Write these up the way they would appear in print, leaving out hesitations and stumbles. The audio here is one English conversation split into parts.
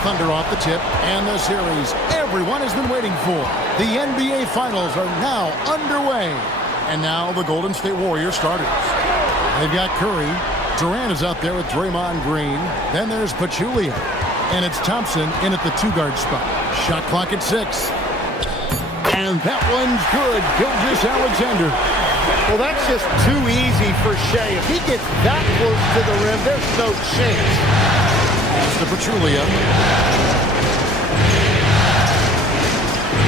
Thunder off the tip, and the series everyone has been waiting for. The NBA Finals are now underway. And now the Golden State Warriors starters. They've got Curry. Durant is out there with Draymond Green. Then there's Pachulia. And it's Thompson in at the two-guard spot. Shot clock at 6. And that one's good. Gilgeous-Alexander. Well, that's just too easy for Shea. If he gets that close to the rim, there's no chance. That's to Pachulia.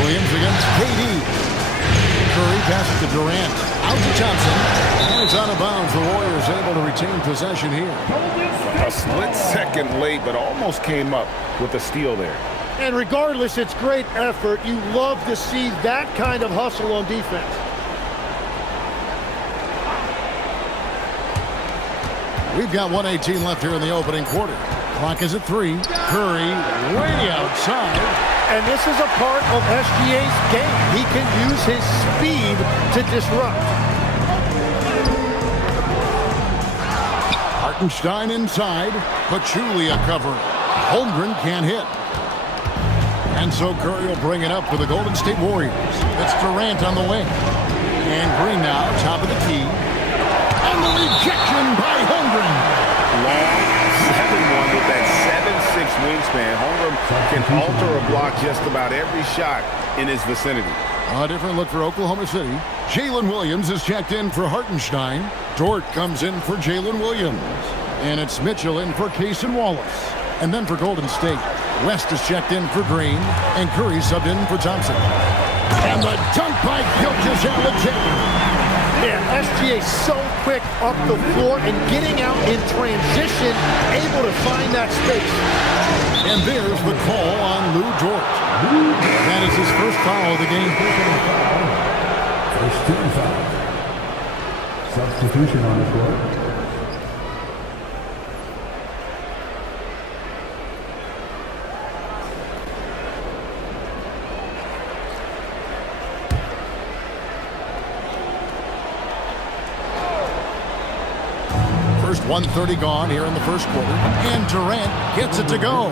Williams against KD. Curry passes to Durant. Out to Thompson. And it's out of bounds. The Warriors able to retain possession here. A split second late, but almost came up with a steal there. And regardless, it's great effort. You love to see that kind of hustle on defense. We've got 1:18 left here in the opening quarter. Clock is at 3. Curry way outside. And this is a part of SGA's game. He can use his speed to disrupt. Hartenstein inside. Pachulia covering. Holmgren can't hit. And so Curry will bring it up for the Golden State Warriors. It's Durant on the wing. And Green now, top of the key. And the rejection by Holmgren. Long 7-1 with that 7'6" wingspan. Holmgren can alter a block just about every shot in his vicinity. A different look for Oklahoma City. Jalen Williams is checked in for Hartenstein. Dort comes in for Jalen Williams. And it's Mitchell in for Cason Wallace. And then for Golden State, West is checked in for Green. And Curry subbed in for Thompson. And the dunk by Gilgeous-Alexander. Yeah, SGA so quick up the floor and getting out in transition, able to find that space. And there's the call on Lou Dort. That is his first foul of the game. First team foul. Substitution on the court. First 1:30 gone here in the first quarter. And Durant gets it to go.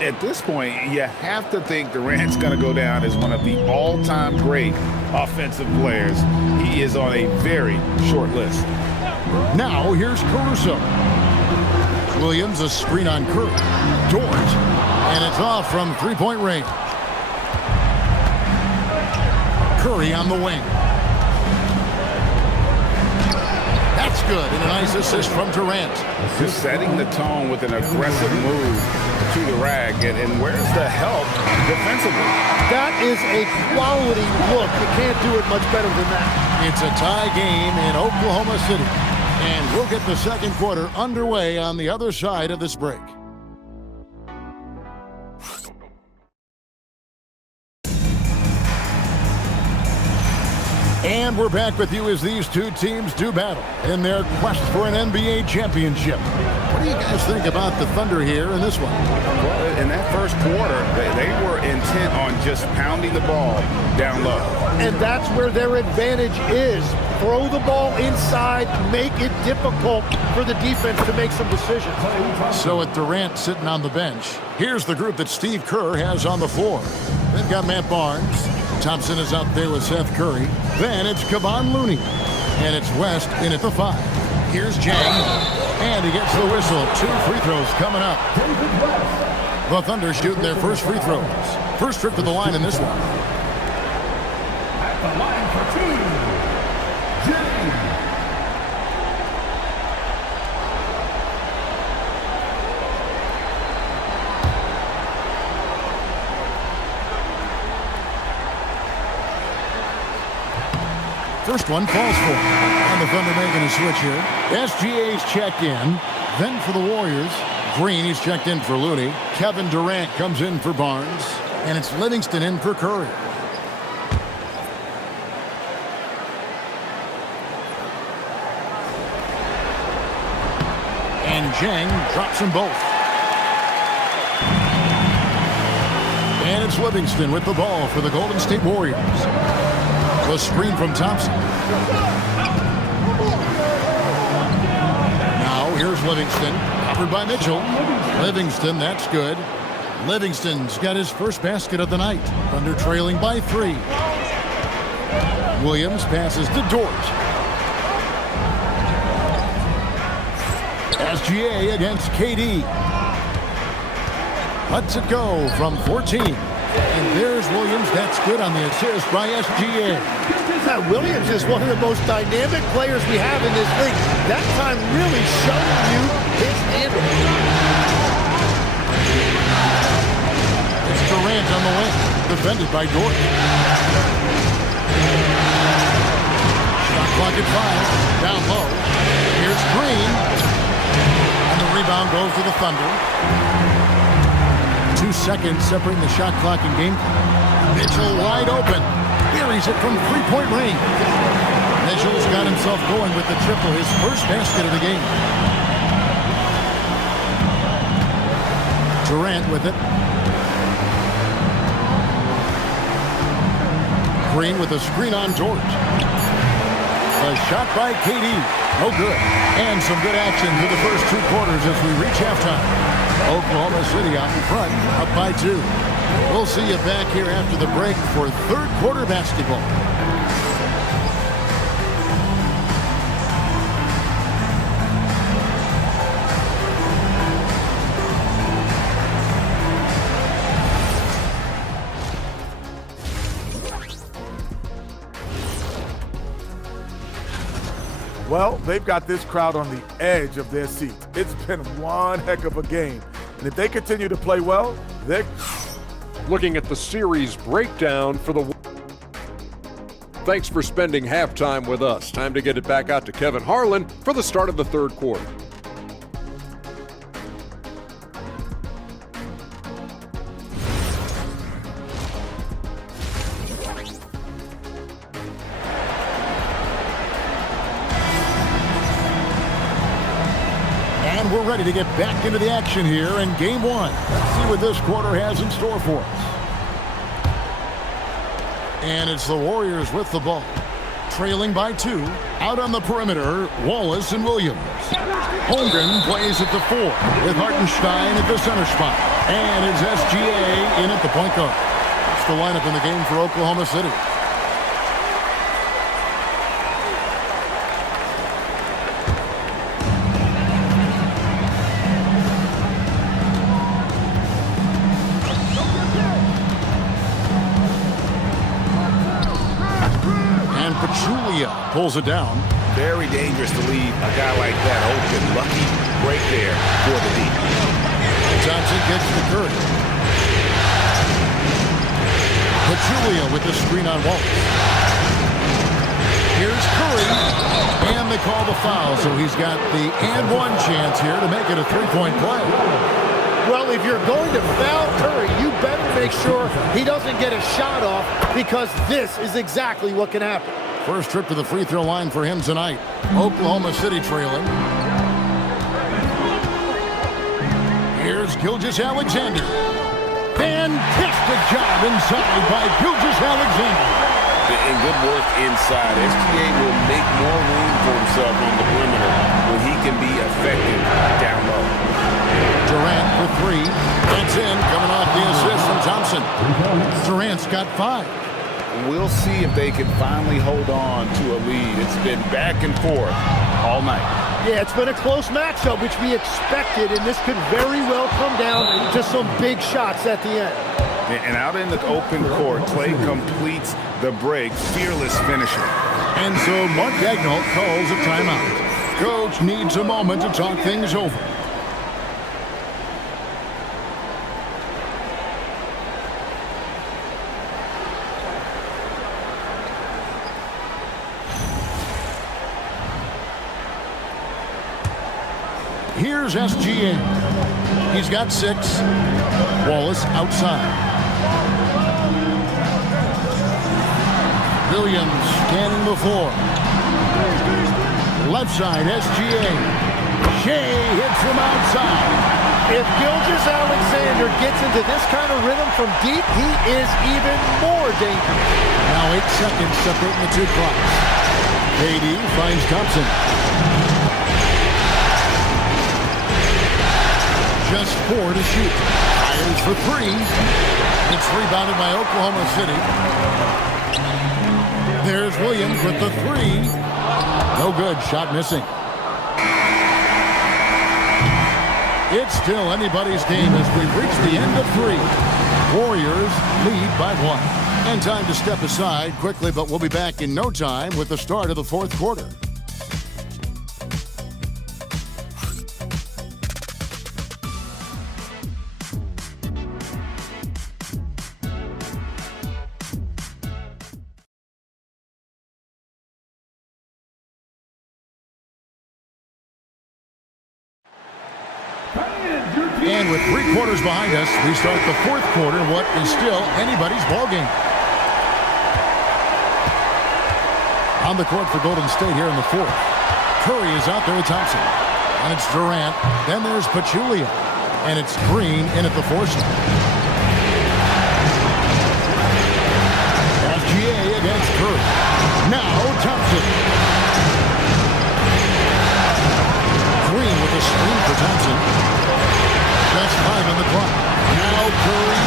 At this point, you have to think Durant's going to go down as one of the all-time great offensive players. He is on a very short list. Now here's Caruso. Williams a screen on Curry. Dort. And it's off from three-point range. Curry on the wing. That's good, and a nice assist from Durant. Just setting the tone with an aggressive move to the rag, and where's the help defensively? That is a quality look. You can't do it much better than that. It's a tie game in Oklahoma City, and we'll get the second quarter underway on the other side of this break. And we're back with you as these two teams do battle in their quest for an NBA championship. What do you guys think about the Thunder here in this one? Well, in that first quarter, they were intent on just pounding the ball down low. And that's where their advantage is. Throw the ball inside, make it difficult for the defense to make some decisions. So with Durant sitting on the bench, here's the group that Steve Kerr has on the floor. They've got Matt Barnes. Thompson is out there with Seth Curry. Then it's Kevon Looney. And it's West in at the 5. Here's Jang. And he gets the whistle. 2 free throws coming up. The Thunder shooting their first free throws. First trip to the line in this one. At the line for 2, Jang. First one falls for him. And the Thunder making a switch here. SGA's checked in. Then for the Warriors, Green, he's checked in for Looney. Kevin Durant comes in for Barnes. And it's Livingston in for Curry. And Jang drops them both. And it's Livingston with the ball for the Golden State Warriors. The screen from Thompson. Now here's Livingston. Covered by Mitchell. Livingston, that's good. Livingston's got his first basket of the night. Thunder trailing by 3. Williams passes to Dort. SGA against KD. Lets it go from 14. And there's Williams. That's good on the assist by SGA. Williams is one of the most dynamic players we have in this league. That time really showing you his handle. It's Durant on the wing, defended by Dort. Shot clock at 5, down low. Here's Green. And the rebound goes to the Thunder. 2 seconds separating the shot clock and game clock. Mitchell wide open. Buries it from three-point range. Mitchell's got himself going with the triple, his first basket of the game. Durant with it. Green with a screen on Dort. A shot by KD. No good. And some good action through the first 2 quarters as we reach halftime. Oklahoma City out in front, up by 2. We'll see you back here after the break for third quarter basketball. Well, they've got this crowd on the edge of their seats. It's been one heck of a game. And if they continue to play well, they're... Looking at the series breakdown for the... Thanks for spending halftime with us. Time to get it back out to Kevin Harlan for the start of the third quarter. And we're ready to get back into the action here in game 1. Let's see what this quarter has in store for us. And it's the Warriors with the ball. Trailing by 2. Out on the perimeter, Wallace and Williams. Holmgren plays at the 4 with Hartenstein at the center spot. And it's SGA in at the point guard. That's the lineup in the game for Oklahoma City. Pachulia pulls it down. Very dangerous to leave a guy like that open. Lucky break there for the D. Johnson gets to Curry. Pachulia with the screen on Wallace. Here's Curry. And they call the foul, so he's got the and one chance here to make it a three-point play. Well, if you're going to foul Curry, you better make sure he doesn't get a shot off, because this is exactly what can happen. First trip to the free throw line for him tonight. Oklahoma City trailing. Here's Gilgeous-Alexander. Fantastic job inside by Gilgeous-Alexander. And good work inside. SGA will make more room for himself on the perimeter when he can be effective down low. Durant for 3. That's in, coming off the assist from Thompson. Durant's got 5. We'll see if they can finally hold on to a lead. It's been back and forth all night. Yeah, it's been a close matchup, which we expected, and this could very well come down to some big shots at the end. And out in the open court, Klay completes the break. Fearless finisher. And so Mark Daigneault calls a timeout. Coach needs a moment to talk things over. Here's SGA. He's got 6. Wallace outside. Williams scanning the floor. Left side, SGA. Shea hits from outside. If Gilgeous-Alexander gets into this kind of rhythm from deep, he is even more dangerous. Now 8 seconds separating the 2 clocks. KD finds Thompson. Just 4 to shoot. Fires for three. It's rebounded by Oklahoma City. There's Williams with the three. No good. Shot missing. It's still anybody's game as we've reached the end of three. Warriors lead by one. And time to step aside quickly, but we'll be back in no time with the start of the fourth quarter. And with 3 quarters behind us, we start the fourth quarter, what is still anybody's ballgame. On the court for Golden State here in the fourth. Curry is out there with Thompson. And it's Durant. Then there's Pachulia. And it's Green in at the 4 slot. SGA against Curry. Now Thompson. Green with a screen for Thompson. Just 5 on the clock. Now Curry.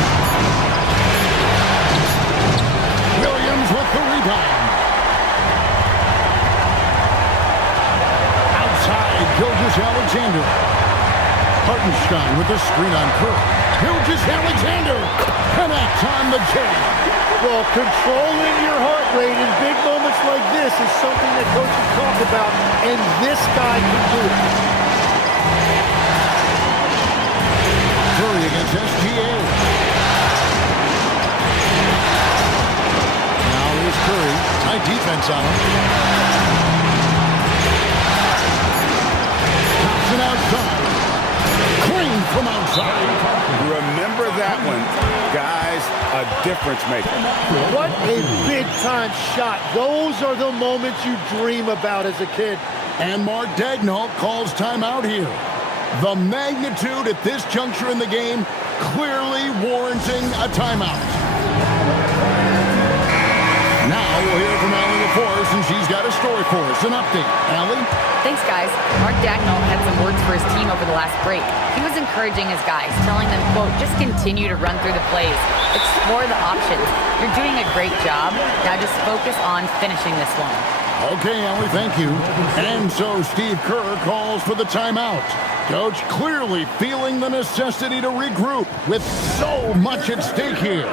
Williams with the rebound. Outside, Gilgeous-Alexander. Hartenstein with the screen on Curry. Gilgeous-Alexander connects on the jam. Well, controlling your heart rate in big moments like this is something that coaches talk about, and this guy can do it. Curry against SGA. Now here's Curry. Tight defense on him. Thompson outside. Clean from outside. Remember that one, guys, a difference maker. What a big-time shot. Those are the moments you dream about as a kid. And Mark Daigneault calls timeout here. The magnitude at this juncture in the game clearly warranting a timeout. Now we'll hear from Allie LaForce, and she's got a story for us. An update. Allie? Thanks, guys. Mark Daigneault had some words for his team over the last break. He was encouraging his guys, telling them, quote, just continue to run through the plays. Explore the options. You're doing a great job. Now just focus on finishing this one. Okay, Allie, thank you. And so Steve Kerr calls for the timeout. Coach clearly feeling the necessity to regroup with so much at stake here.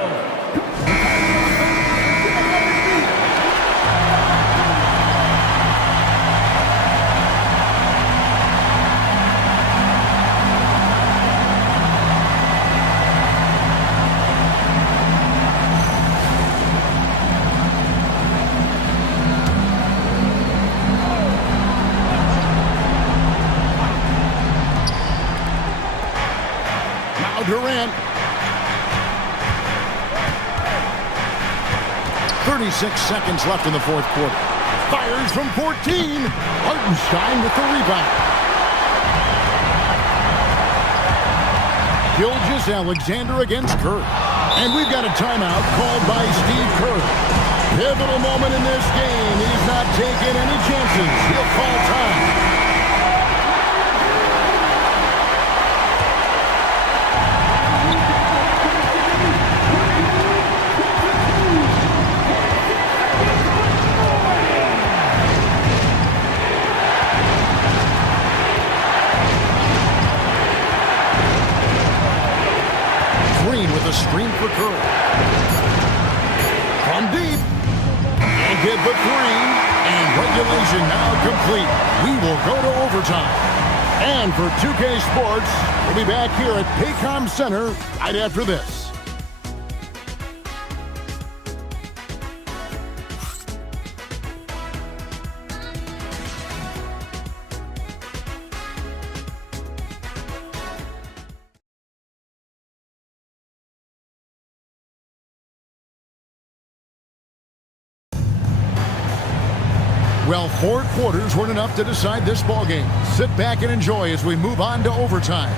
Durant. 36 seconds left in the fourth quarter. Fires from 14. Hartenstein with the rebound. Gilgeous-Alexander against Kerr. And we've got a timeout called by Steve Kerr. Pivotal moment in this game. He's not taking any chances. He'll call time. A screen for Curry. From deep. And get the three. And regulation now complete. We will go to overtime. And for 2K Sports, we'll be back here at Paycom Center right after this. Well, 4 quarters weren't enough to decide this ballgame. Sit back and enjoy as we move on to overtime.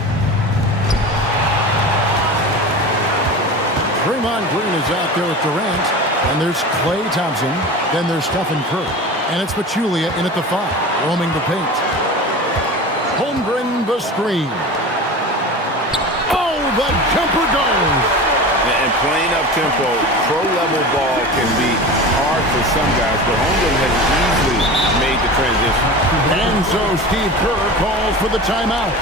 Draymond Green is out there with Durant. And there's Klay Thompson. Then there's Stephen Curry. And it's Pachulia in at the 5, roaming the paint. Holmgren the screen. Oh, the jumper goes. And playing up tempo, pro-level ball can be hard for some guys, but Holmgren has easily made the transition. And so Steve Kerr calls for the timeout.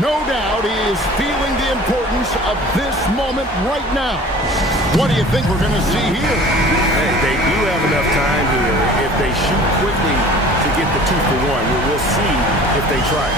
No doubt he is feeling the importance of this moment right now. What do you think we're going to see here? Hey, they do have enough time here. If they shoot quickly to get the 2-for-1, we'll see if they try.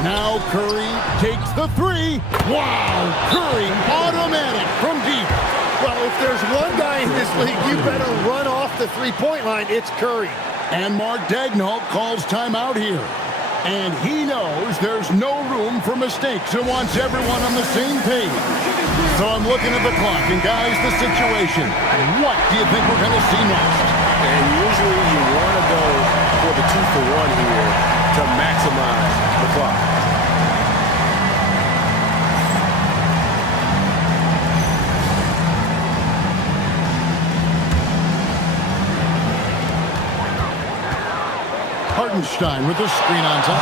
Now Curry takes the three. Wow, Curry automatic from deep. Well, if there's one guy in this league, you better run off the three-point line, it's Curry. And Mark Daigneault calls timeout here. And he knows there's no room for mistakes and wants everyone on the same page. So I'm looking at the clock, and guys, the situation. What do you think we're going to see next? And usually you want to go for the 2-for-1 here to maximize the clock. Hartenstein with the screen on top.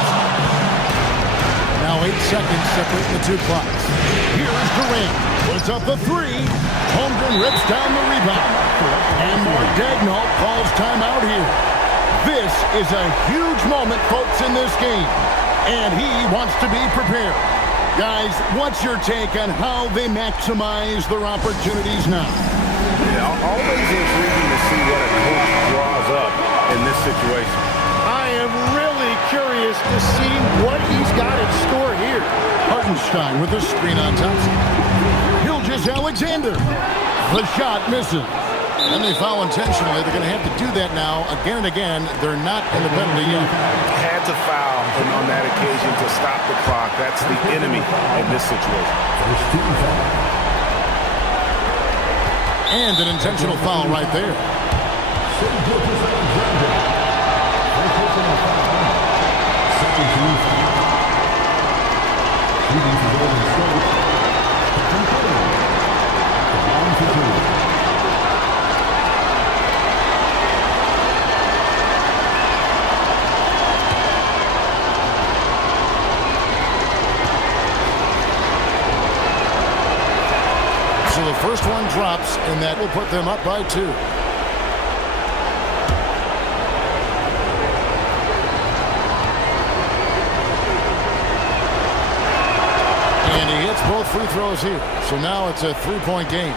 Now 8 seconds separate the two clocks. Here's Durant. Puts up the three. Holmgren rips down the rebound. And Mark Daigneault calls timeout here. This is a huge moment, folks, in this game. And he wants to be prepared. Guys, what's your take on how they maximize their opportunities now? Yeah, always intriguing to see what a coach draws up in this situation. I am really curious to see what he's got in store here. Hartenstein with the screen on top. Gilgeous-Alexander. The shot misses. And they foul intentionally. They're going to have to do that now again and again. They're not in the penalty yet. Had to foul on that occasion to stop the clock. That's the enemy in this situation. And an intentional foul right there. So the first one drops, and that will put them up by 2. And he hits both free throws here. So now it's a 3-point game.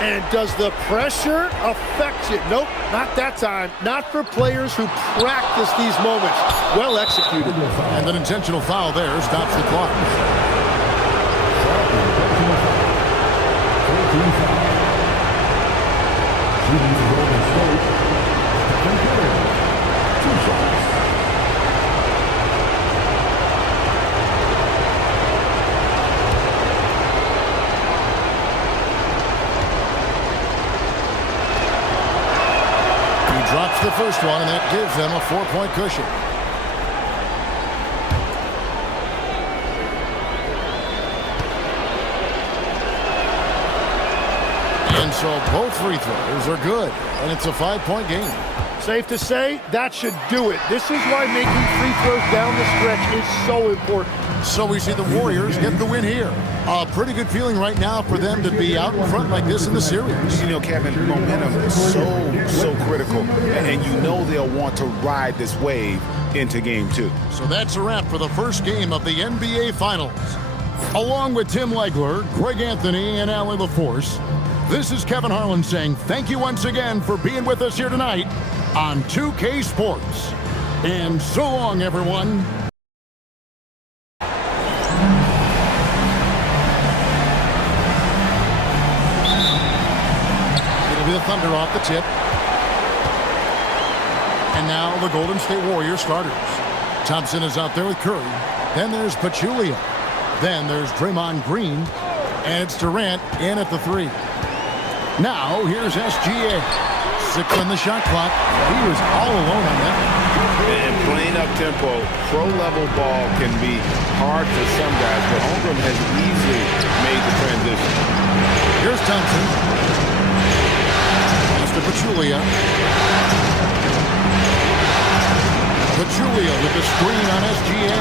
And does the pressure affect you? Nope, not that time. Not for players who practice these moments. Well executed. And an intentional foul there stops the clock. Drops the first one, and that gives them a 4-point cushion. And so both free throws are good, and it's a 5-point game. Safe to say, that should do it. This is why making free throws down the stretch is so important. So we see the Warriors get the win here. A pretty good feeling right now for them to be out in front like this in the series. You know, Kevin, momentum is so critical, and you know they'll want to ride this wave into Game 2. So that's a wrap for the first game of the NBA Finals. Along with Tim Legler, Greg Anthony, and Allie LaForce, this is Kevin Harlan saying thank you once again for being with us here tonight on 2K Sports. And so long, everyone. The Thunder off the tip. And now the Golden State Warriors starters. Thompson is out there with Curry. Then there's Pachulia. Then there's Draymond Green. And it's Durant in at the 3. Now here's SGA. 6 on the shot clock. He was all alone on that. And playing up-tempo, pro-level ball can be hard for some guys, but Holmgren has easily made the transition. Here's Thompson. Pass to Pachulia. Pachulia with the screen on SGA.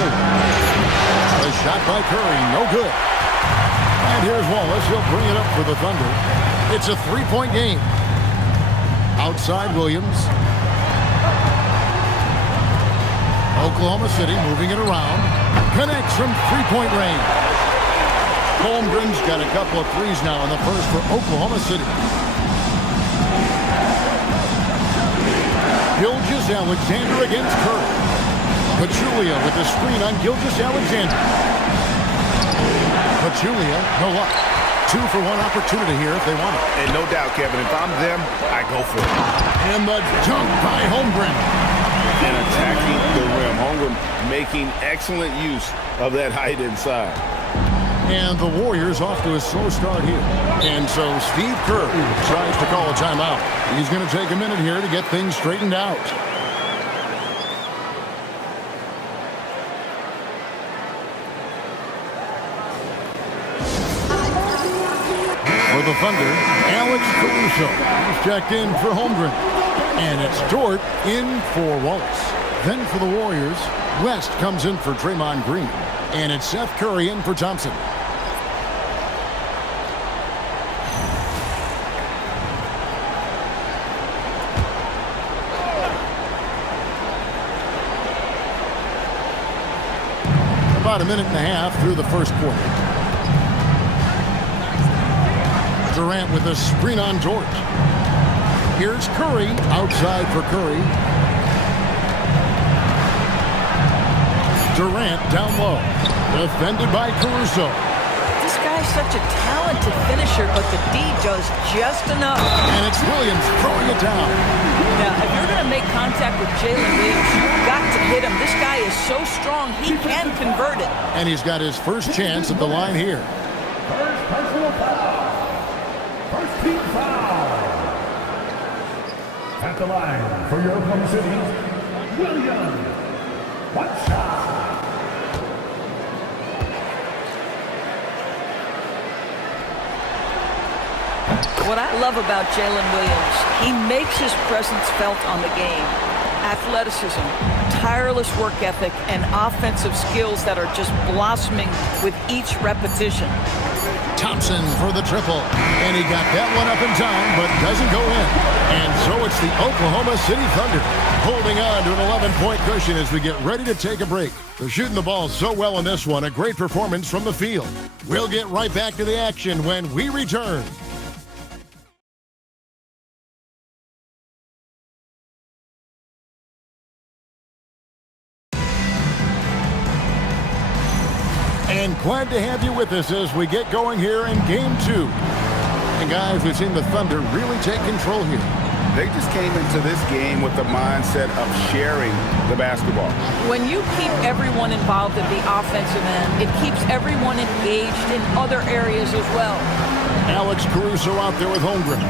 A shot by Curry, no good. And here's Wallace. He'll bring it up for the Thunder. It's a three-point game. Outside Williams. Oklahoma City moving it around. Connects from three-point range. Holmgren's got a couple of threes now in the first for Oklahoma City. Gilgeous-Alexander against Curry. Pachulia with the screen on Gilgeous-Alexander. Pachulia, no luck. 2-for-1 opportunity here if they want it. And no doubt, Kevin, if I'm them, I go for it. And the dunk by Holmgren. And attacking the rim. Holmgren making excellent use of that height inside. And the Warriors off to a slow start here. And so Steve Kerr tries to call a timeout. He's going to take a minute here to get things straightened out. For the Thunder, Alex Caruso. He's checked in for Holmgren. And it's Dort in for Wallace. Then for the Warriors, West comes in for Draymond Green. And it's Seth Curry in for Thompson. About a minute and a half through the first quarter. Durant with a screen on Dort. Here's Curry, outside for Curry. Durant down low. Defended by Caruso. This guy's such a talented finisher, but the D does just enough. And it's Williams throwing it down. Now, if you're going to make contact with Jalen Williams, you've got to hit him. This guy is so strong, he can convert it. And he's got his first chance at the line here. First personal foul. First team foul. At the line for your Oklahoma City, Williams. One shot. What I love about Jalen Williams, he makes his presence felt on the game. Athleticism, tireless work ethic, and offensive skills that are just blossoming with each repetition. Thompson for the triple. And he got that one up in time, but doesn't go in. And so it's the Oklahoma City Thunder holding on to an 11-point cushion as we get ready to take a break. They're shooting the ball so well in this one. A great performance from the field. We'll get right back to the action when we return. And glad to have you with us as we get going here in Game 2. And guys, we've seen the Thunder really take control here. They just came into this game with the mindset of sharing the basketball. When you keep everyone involved in the offensive end, it keeps everyone engaged in other areas as well. Alex Caruso out there with Holmgren.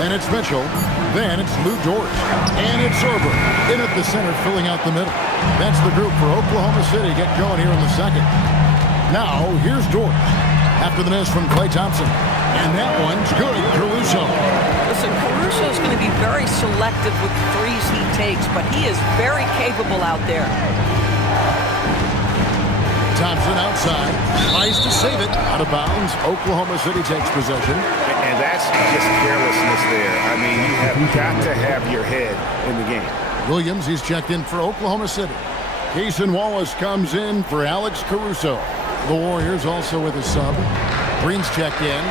Then it's Mitchell. Then it's Lou Dort. And it's Sorber in at the center, filling out the middle. That's the group for Oklahoma City. Get going here in the second. Now, here's Dort. After the miss from Klay Thompson. And that one's good, Caruso. Listen, Caruso is going to be very selective with the threes he takes, but he is very capable out there. Thompson outside. Tries to save it. Out of bounds. Oklahoma City takes possession. And that's just carelessness there. I mean, you have got to have your head in the game. Williams, he's checked in for Oklahoma City. Cason Wallace comes in for Alex Caruso. The Warriors also with a sub. Green's checked in.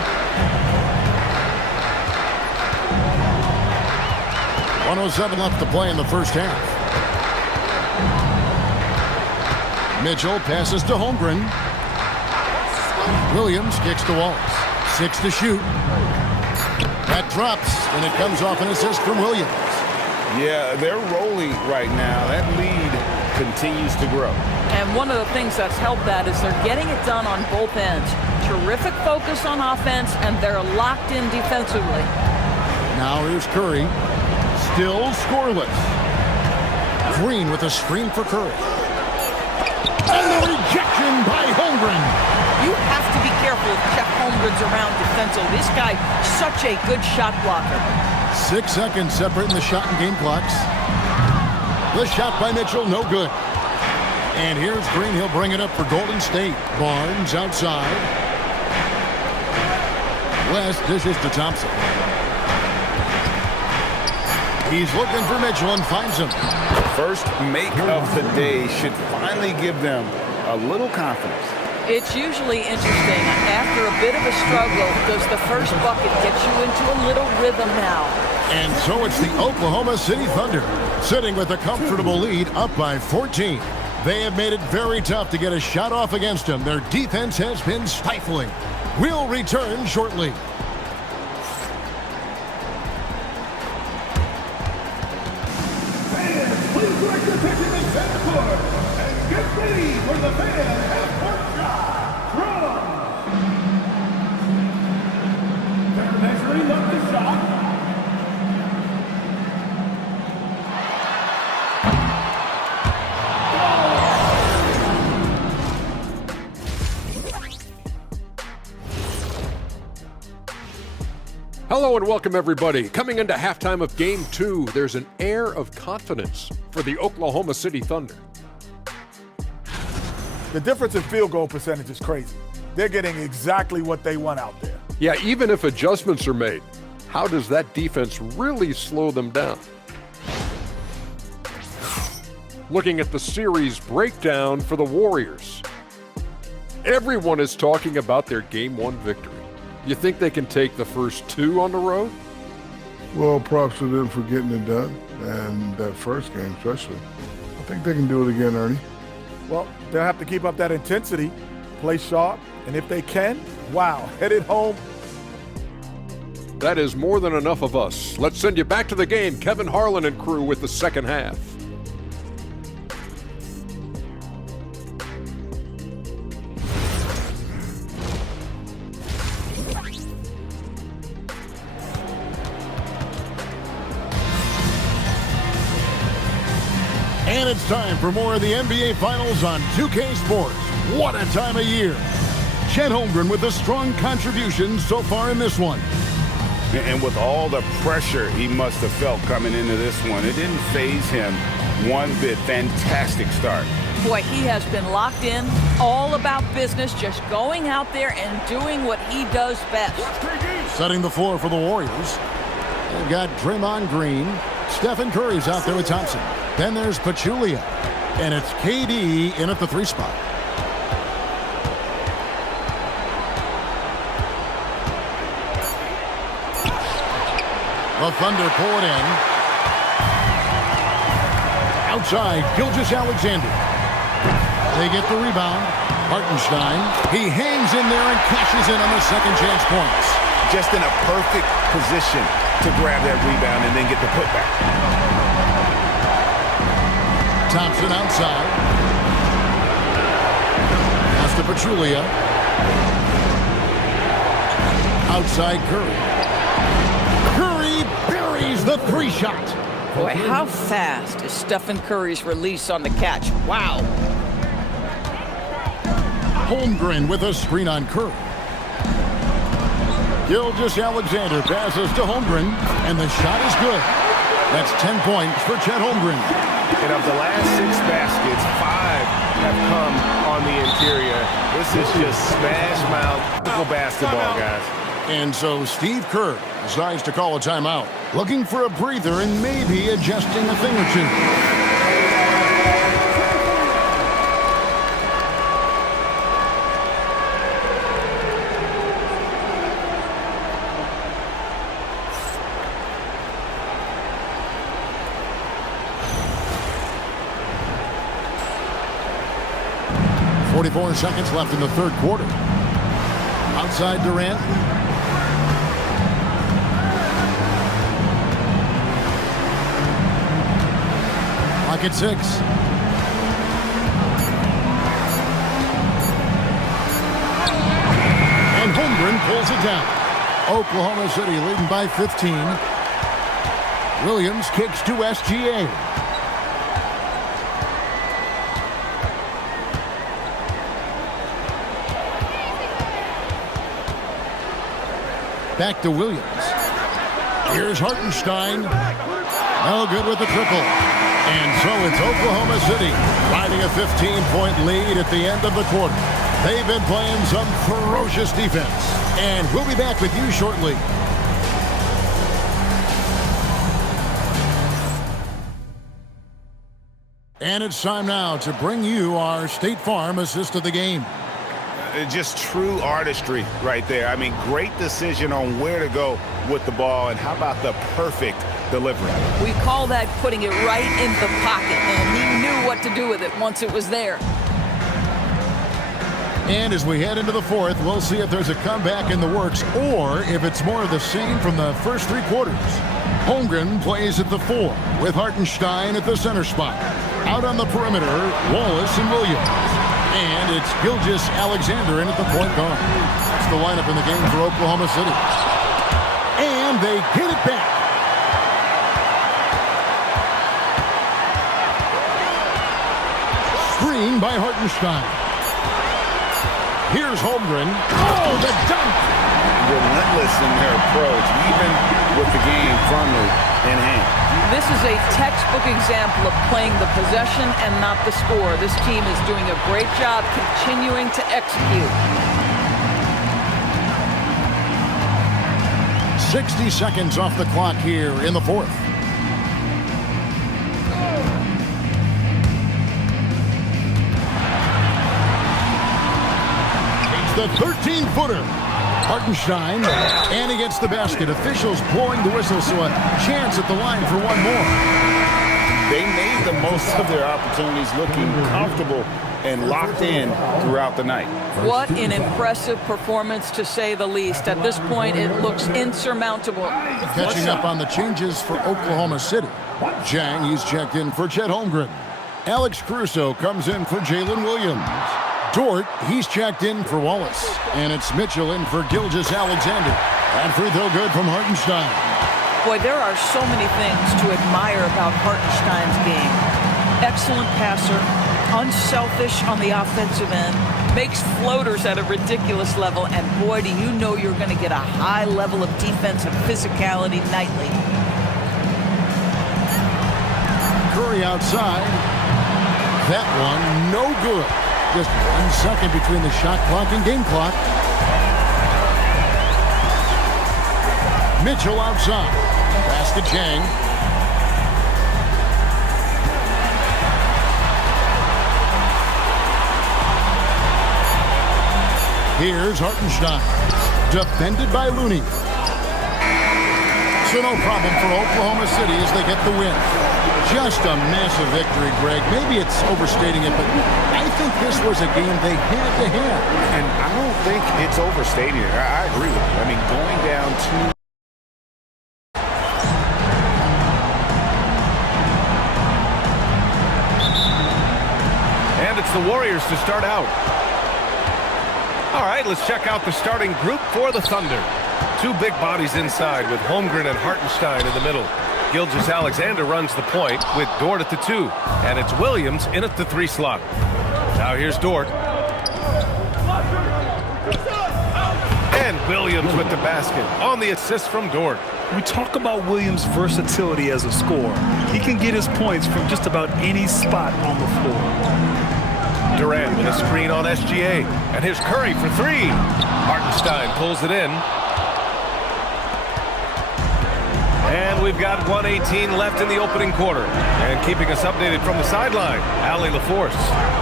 1:07 left to play in the first half. Mitchell passes to Holmgren. Williams kicks to Wallace. 6 to shoot. That drops, and it comes off an assist from Williams. Yeah, they're rolling right now. That lead continues to grow. And one of the things that's helped that is they're getting it done on both ends. Terrific focus on offense, and they're locked in defensively. Now here's Curry. Still scoreless. Green with a screen for Curry. And the rejection by Holmgren. You have to be careful if Jeff Holmgren's around defensively. This guy, such a good shot blocker. 6 seconds separating the shot and game clocks. The shot by Mitchell, no good. And here's Green. He'll bring it up for Golden State. Barnes outside. West dishes to Thompson. He's looking for Mitchell and finds him. First make of the day should finally give them a little confidence. It's usually interesting. After a bit of a struggle, does the first bucket get you into a little rhythm now? And so it's the Oklahoma City Thunder, sitting with a comfortable lead up by 14. They have made it very tough to get a shot off against them. Their defense has been stifling. We'll return shortly. Fans, please direct your attention to center court and get ready for the fan half-court shot from... They're measuring up the shot. Hello and welcome, everybody. Coming into halftime of Game 2, there's an air of confidence for the Oklahoma City Thunder. The difference in field goal percentage is crazy. They're getting exactly what they want out there. Yeah, even if adjustments are made, how does that defense really slow them down? Looking at the series breakdown for the Warriors. Everyone is talking about their Game 1 victory. You think they can take the first 2 on the road? Well, props to them for getting it done, and that first game especially. I think they can do it again, Ernie. Well, they'll have to keep up that intensity, play sharp, and if they can, wow, headed home. That is more than enough of us. Let's send you back to the game. Kevin Harlan and crew with the second half. And it's time for more of the NBA Finals on 2K Sports. What a time of year. Chet Holmgren with a strong contribution so far in this one. And with all the pressure he must have felt coming into this one, it didn't faze him one bit. Fantastic start. Boy, he has been locked in, all about business, just going out there and doing what he does best. Setting the floor for the Warriors. They've got Draymond Green. Stephen Curry's out there with Thompson. Then there's Pachulia. And it's KD in at the 3 spot. The Thunder pull it in. Outside, Gilgeous-Alexander. They get the rebound. Hartenstein. He hangs in there and cashes in on the second chance points. Just in a perfect position to grab that rebound and then get the putback. Thompson outside. Pass to Pachulia. Outside Curry. Curry buries the 3 shot. Boy, how fast is Stephen Curry's release on the catch? Wow. Holmgren with a screen on Curry. Gilgeous-Alexander passes to Holmgren, and the shot is good. That's 10 points for Chet Holmgren. And of the last 6 baskets, 5 have come on the interior. This is just smash mouth basketball, guys. And so Steve Kerr decides to call a timeout, looking for a breather and maybe adjusting a thing or two. .44 seconds left in the third quarter. Outside Durant. Clock at 6. And Holmgren pulls it down. Oklahoma City leading by 15. Williams kicks to SGA. Back to Williams. Here's Hartenstein. No good with the triple. And so it's Oklahoma City riding a 15-point lead at the end of the quarter. They've been playing some ferocious defense. And we'll be back with you shortly. And it's time now to bring you our State Farm assist of the game. Just true artistry right there. I mean, great decision on where to go with the ball, and how about the perfect delivery? We call that putting it right in the pocket, and he knew what to do with it once it was there. And as we head into the fourth, we'll see if there's a comeback in the works or if it's more of the same from the first three quarters. Holmgren plays at the 4 with Hartenstein at the center spot. Out on the perimeter, Wallace and Williams. And it's Gilgeous-Alexander in at the point guard. That's the lineup in the game for Oklahoma City. And they get it back. Screen by Hartenstein. Here's Holmgren. Oh, the dunk! Relentless in their approach, even with the game firmly in hand. This is a textbook example of playing the possession and not the score. This team is doing a great job continuing to execute. 60 seconds off the clock here in the fourth. The 13-footer. Hartenstein, and he gets the basket. Officials blowing the whistle, so a chance at the line for one more. They made the most of their opportunities, looking comfortable and locked in throughout the night. What an impressive performance, to say the least. At this point, it looks insurmountable. Catching up on the changes for Oklahoma City. Jang, he's checked in for Chet Holmgren. Alex Caruso comes in for Jalen Williams. Dort, he's checked in for Wallace. And it's Mitchell in for Gilgeous-Alexander. And free throw good from Hartenstein. Boy, there are so many things to admire about Hartenstein's game. Excellent passer, unselfish on the offensive end, makes floaters at a ridiculous level, and boy, do you know you're going to get a high level of defensive physicality nightly. Curry outside. That one, no good. Just 1 second between the shot clock and game clock. Mitchell outside. Pass to Jang. Here's Hartenstein. Defended by Looney. So no problem for Oklahoma City as they get the win. Just a massive victory, Greg. Maybe it's overstating it, but I think this was a game they had to have. And I don't think it's overstating it. I agree with you. I mean, going down 2. And it's the Warriors to start out. All right, let's check out the starting group for the Thunder. Two big bodies inside with Holmgren and Hartenstein in the middle. Gilgeous-Alexander runs the point with Dort at the 2. And it's Williams in at the 3 slot. Now here's Dort. And Williams with the basket on the assist from Dort. We talk about Williams' versatility as a scorer. He can get his points from just about any spot on the floor. Durant with a screen on SGA. And here's Curry for 3. Hartenstein pulls it in. And we've got 1:18 left in the opening quarter. And keeping us updated from the sideline, Allie LaForce.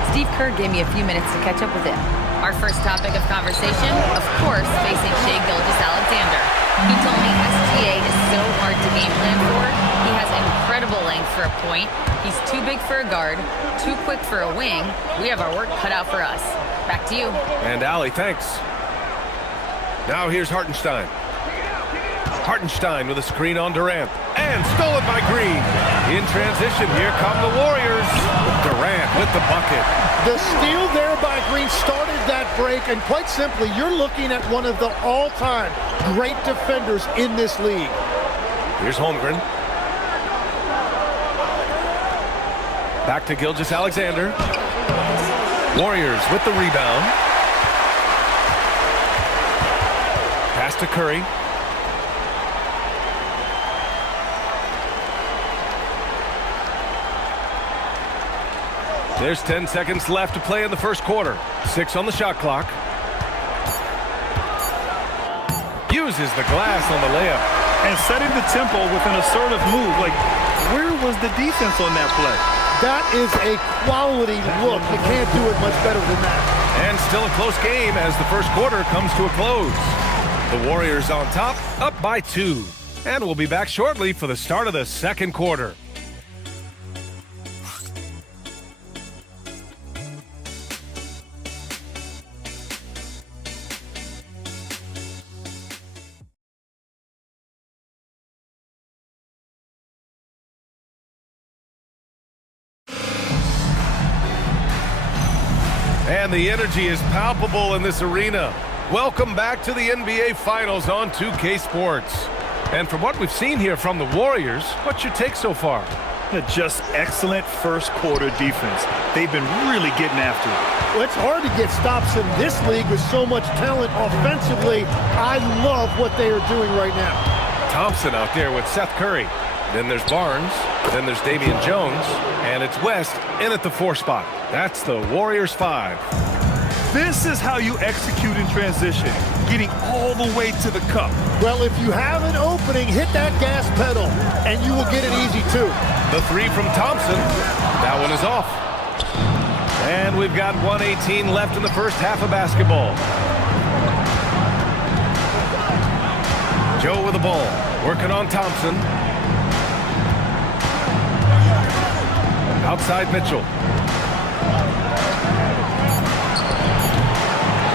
Steve Kerr gave me a few minutes to catch up with him. Our first topic of conversation, of course, facing Shai Gilgeous-Alexander. He told me SGA is so hard to game plan for. He has incredible length for a point. He's too big for a guard, too quick for a wing. We have our work cut out for us. Back to you. And Allie, thanks. Now here's Hartenstein. Hartenstein with a screen on Durant. And stolen by Green. In transition, here come the Warriors. Durant with the bucket. The steal there by Green started that break, and quite simply, you're looking at one of the all-time great defenders in this league. Here's Holmgren. Back to Gilgeous-Alexander. Warriors with the rebound. Pass to Curry. There's 10 seconds left to play in the first quarter. 6 on the shot clock. Uses the glass on the layup. And setting the tempo with an assertive move. Like, where was the defense on that play? That is a quality look. You can't do it much better than that. And still a close game as the first quarter comes to a close. The Warriors on top, up by 2. And we'll be back shortly for the start of the second quarter. And the energy is palpable in this arena. Welcome back to the NBA Finals on 2K Sports. And from what we've seen here from the Warriors, what's your take so far? Just excellent first quarter defense. They've been really getting after it. Well, it's hard to get stops in this league with so much talent offensively. I love what they are doing right now. Thompson out there with Seth Curry. Then there's Barnes. Then there's Damian Jones. And it's West in at the 4 spot. That's the Warriors 5. This is how you execute in transition, getting all the way to the cup. Well, if you have an opening, hit that gas pedal, and you will get it easy too. The 3 from Thompson. That one is off. And we've got 1:18 left in the first half of basketball. Joe with the ball, working on Thompson. Outside Mitchell.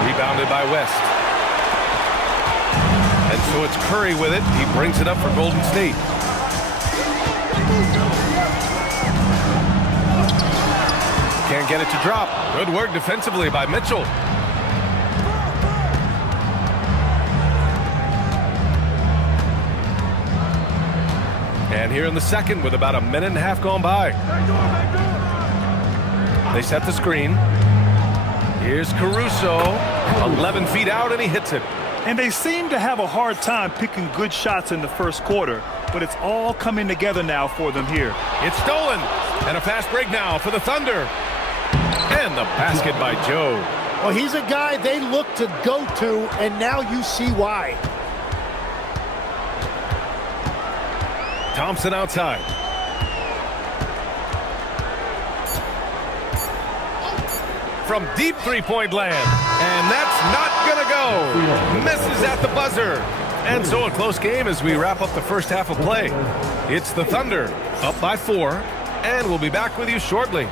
Rebounded by West. And so it's Curry with it. He brings it up for Golden State. Can't get it to drop. Good work defensively by Mitchell. And here in the second with about a minute and a half gone by. They set the screen. Here's Caruso, 11 feet out, and he hits it. And they seem to have a hard time picking good shots in the first quarter, but it's all coming together now for them here. It's stolen, and a fast break now for the Thunder. And the basket by Joe. Well, he's a guy they look to go to, and now you see why. Thompson outside. From deep three-point land. And that's not going to go. Misses at the buzzer. And so a close game as we wrap up the first half of play. It's the Thunder up by 4. And we'll be back with you shortly.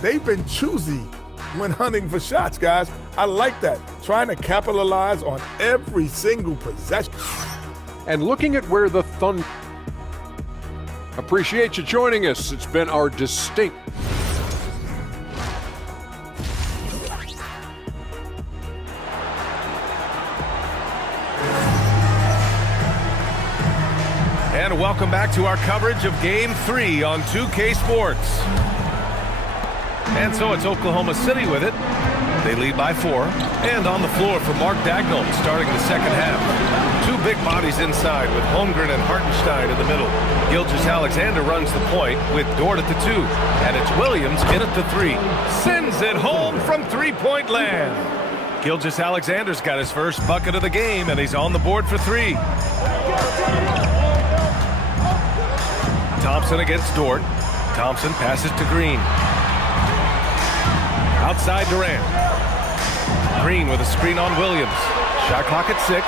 They've been choosy when hunting for shots, guys. I like that. Trying to capitalize on every single possession. And looking at where the Thunder... Appreciate you joining us. It's been our distinct... And welcome back to our coverage of Game 3 on 2K Sports. And so it's Oklahoma City with it. They lead by 4. And on the floor for Mark Daigneault starting the second half. 2 big bodies inside with Holmgren and Hartenstein in the middle. Gilgeous-Alexander runs the point with Dort at the 2. And it's Williams in at the 3. Sends it home from three-point land. Gilgeous-Alexander's got his first bucket of the game, and he's on the board for 3. Thompson against Dort. Thompson passes to Green. Outside Durant. Green with a screen on Williams. Shot clock at 6.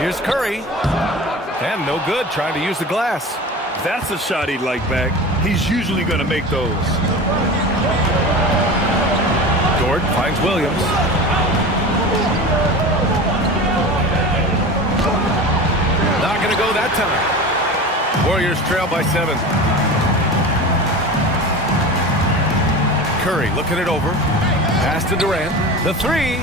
Here's Curry. And no good, trying to use the glass. That's a shot he'd like back. He's usually going to make those. Dort finds Williams. Not going to go that time. Warriors trail by 7. Curry looking it over. Pass to Durant. The 3.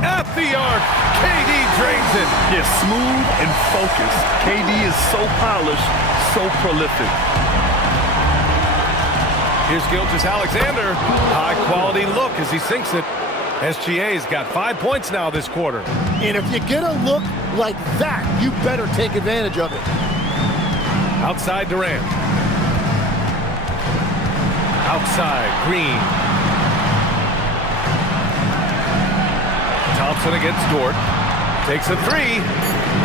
At the arc. KD drains it. Yeah, smooth and focused. KD is so polished, so prolific. Here's Gilgeous-Alexander. High-quality look as he sinks it. SGA's got 5 points now this quarter. And if you get a look like that, you better take advantage of it. Outside Durant. Outside Green. Thompson against Dort. Takes a three.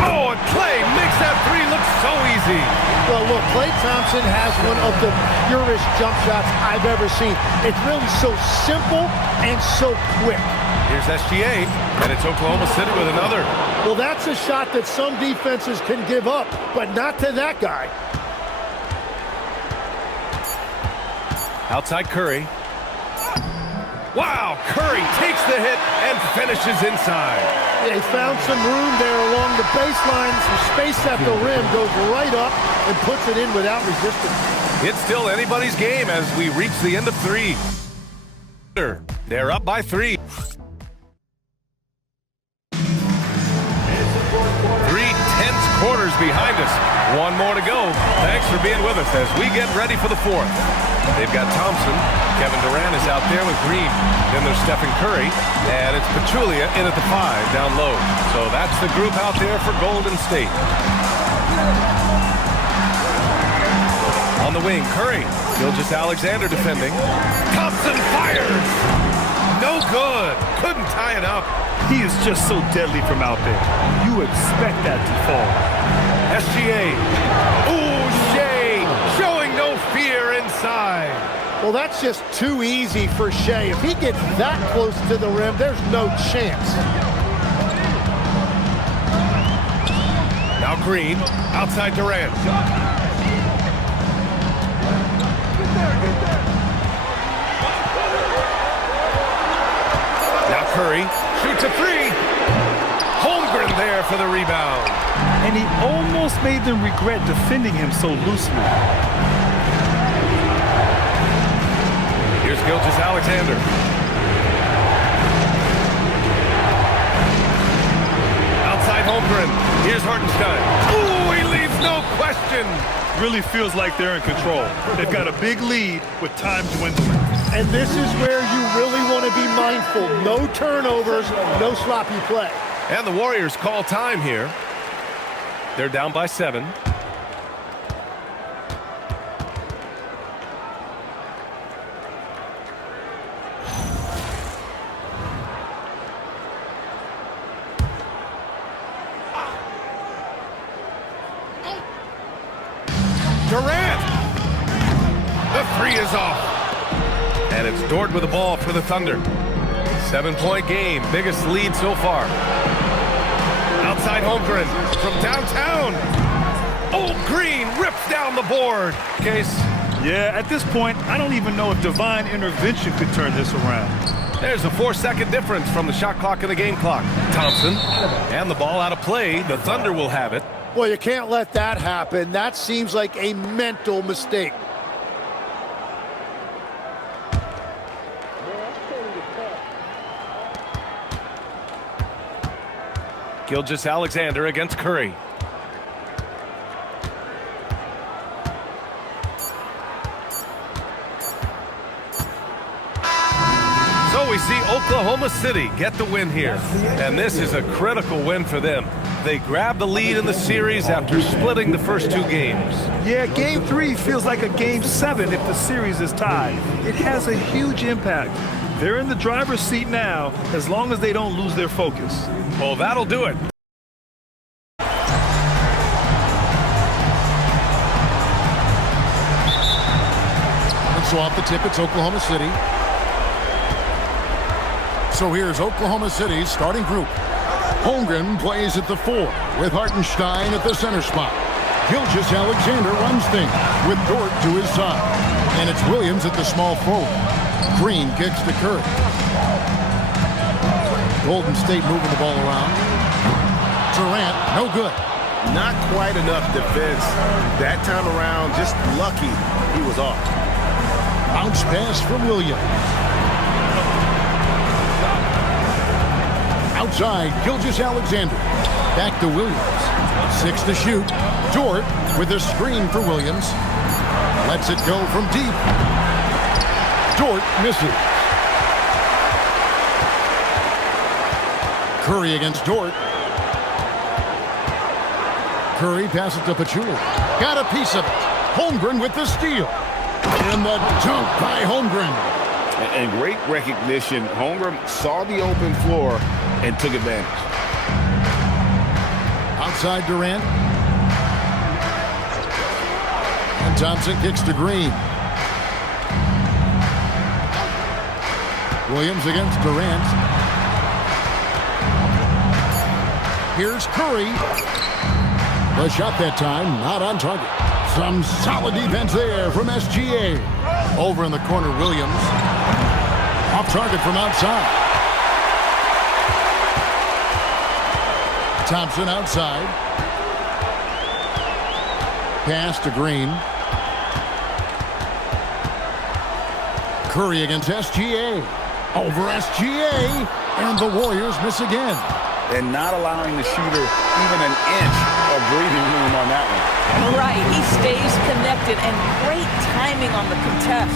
Oh, and Klay makes that three look so easy. Well, look, Klay Thompson has one of the purest jump shots I've ever seen. It's really so simple and so quick. Here's SGA, and it's Oklahoma City with another. Well, that's a shot that some defenses can give up, but not to that guy. Outside Curry. Wow, Curry takes the hit and finishes inside. They found some room there along the baseline. Some space at the rim, goes right up and puts it in without resistance. It's still anybody's game as we reach the end of three. They're up by 3. 3 tense quarters behind us. One more to go. Thanks for being with us as we get ready for the 4th. They've got Thompson. Kevin Durant is out there with Green. Then there's Stephen Curry. And it's Pachulia in at the 5 down low. So that's the group out there for Golden State. On the wing, Curry. Gilgeous-Alexander defending. Thompson fires. No good. Couldn't tie it up. He is just so deadly from out there. You expect that to fall. SGA. Ooh, Shea showing no fear inside. Well, that's just too easy for Shea. If he gets that close to the rim, there's no chance. Now Green, outside Durant. Now Curry shoots a 3. Holmgren there for the rebound. And he almost made them regret defending him so loosely. Here's Gilgeous-Alexander. Outside Holmgren. Here's Hartenstein. Ooh, he leaves no question. Really feels like they're in control. They've got a big lead with time dwindling. And this is where you really want to be mindful. No turnovers, no sloppy play. And the Warriors call time here. They're down by 7. Durant! The 3 is off. And it's Dort with the ball for the Thunder. 7-point game, biggest lead so far. Outside Holmgren from downtown. Oh, Green rips down the board. Case. Yeah, at this point, I don't even know if divine intervention could turn this around. There's a 4-second difference from the shot clock and the game clock. Thompson, and the ball out of play. The Thunder will have it. Well, you can't let that happen. That seems like a mental mistake. Gilgeous-Alexander against Curry. So we see Oklahoma City get the win here. And this is a critical win for them. They grabbed the lead in the series after splitting the first 2 games. Yeah, Game 3 feels like a Game 7 if the series is tied. It has a huge impact. They're in the driver's seat now, as long as they don't lose their focus. Well, that'll do it. And so off the tip, it's Oklahoma City. So here's Oklahoma City's starting group. Holmgren plays at the 4 with Hartenstein at the center spot. Gilgeous-Alexander runs things with Dort to his side. And it's Williams at the small forward. Green kicks to Curry. Golden State moving the ball around. Durant, no good. Not quite enough defense. That time around, just lucky he was off. Bounce pass from Williams. Outside, Gilgeous-Alexander. Back to Williams. 6 to shoot. Dort with a screen for Williams. Lets it go from deep. Dort misses. Curry against Dort. Curry passes to Pachulia. Got a piece of it. Holmgren with the steal. And the dunk by Holmgren. And great recognition. Holmgren saw the open floor and took advantage. Outside Durant. And Thompson kicks to Green. Williams against Durant. Here's Curry. The shot that time, not on target. Some solid defense there from SGA. Over in the corner, Williams. Off target from outside. Thompson outside. Pass to Green. Curry against SGA. Over SGA. And the Warriors miss again. And not allowing the shooter even an inch of breathing room on that one. Right, he stays connected, and great timing on the contest.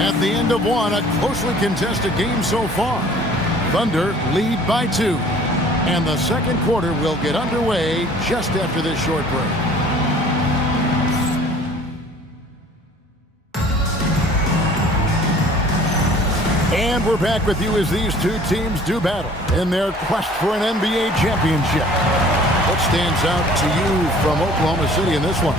At the end of one, a closely contested game so far. Thunder lead by 2. And the second quarter will get underway just after this short break. And we're back with you as these two teams do battle in their quest for an NBA championship. What stands out to you from Oklahoma City in this one?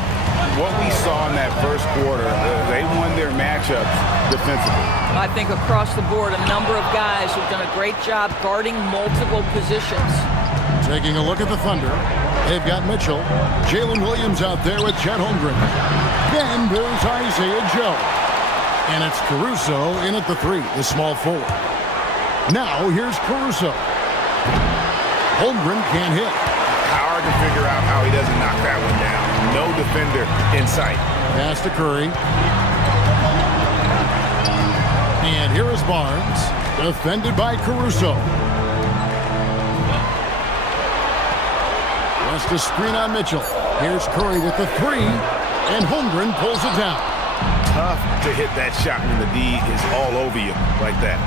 What we saw in that first quarter, they won their matchups defensively. I think across the board, a number of guys have done a great job guarding multiple positions. Taking a look at the Thunder, they've got Mitchell. Jalen Williams out there with Chet Holmgren. Then there's Isaiah Joe. And it's Caruso in at the 3, the small forward. Now here's Caruso. Holmgren can't hit. Hard to figure out how he doesn't knock that one down. No defender in sight. Pass to Curry. And here is Barnes, defended by Caruso. Wants to screen on Mitchell. Here's Curry with the 3, and Holmgren pulls it down. Tough to hit that shot when the D is all over you like that.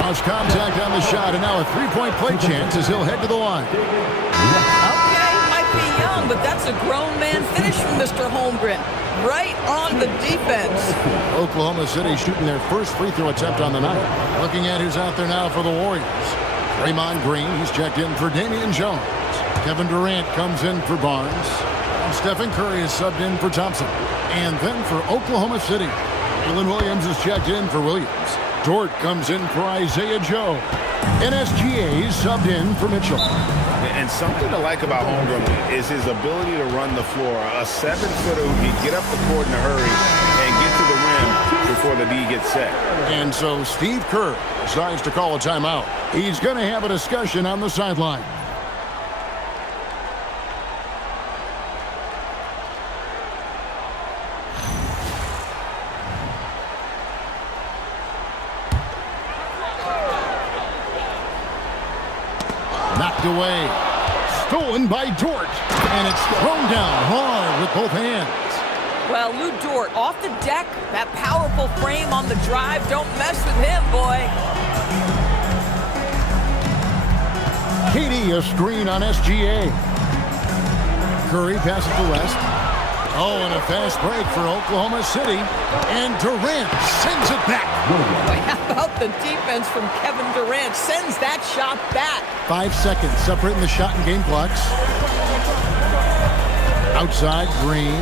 Lost contact on the shot, and now a three-point play chance as he'll head to the line. Okay, might be young, but that's a grown man finish from Mr. Holmgren. Right on the defense. Oklahoma City shooting their first free throw attempt on the night. Looking at who's out there now for the Warriors. Draymond Green, he's checked in for Damian Jones. Kevin Durant comes in for Barnes. And Stephen Curry is subbed in for Thompson. And then for Oklahoma City, Jalen Williams is checked in for Williams. Dort comes in for Isaiah Joe. And SGA is subbed in for Mitchell. And something to like about Holmgren is his ability to run the floor. A 7-footer who can get up the court in a hurry and get to the rim before the D gets set. And so Steve Kerr decides to call a timeout. He's going to have a discussion on the sideline. Knocked away. Stolen by Dort. And it's thrown down hard with both hands. Well, Lou Dort off the deck. That powerful frame on the drive. Don't mess with him, boy. Katie, a screen on SGA. Curry passes to West. Oh, and a fast break for Oklahoma City. And Durant sends it back. Boy, how about the defense from Kevin Durant? Sends that shot back. 5 seconds separating the shot and game clocks. Outside, Green.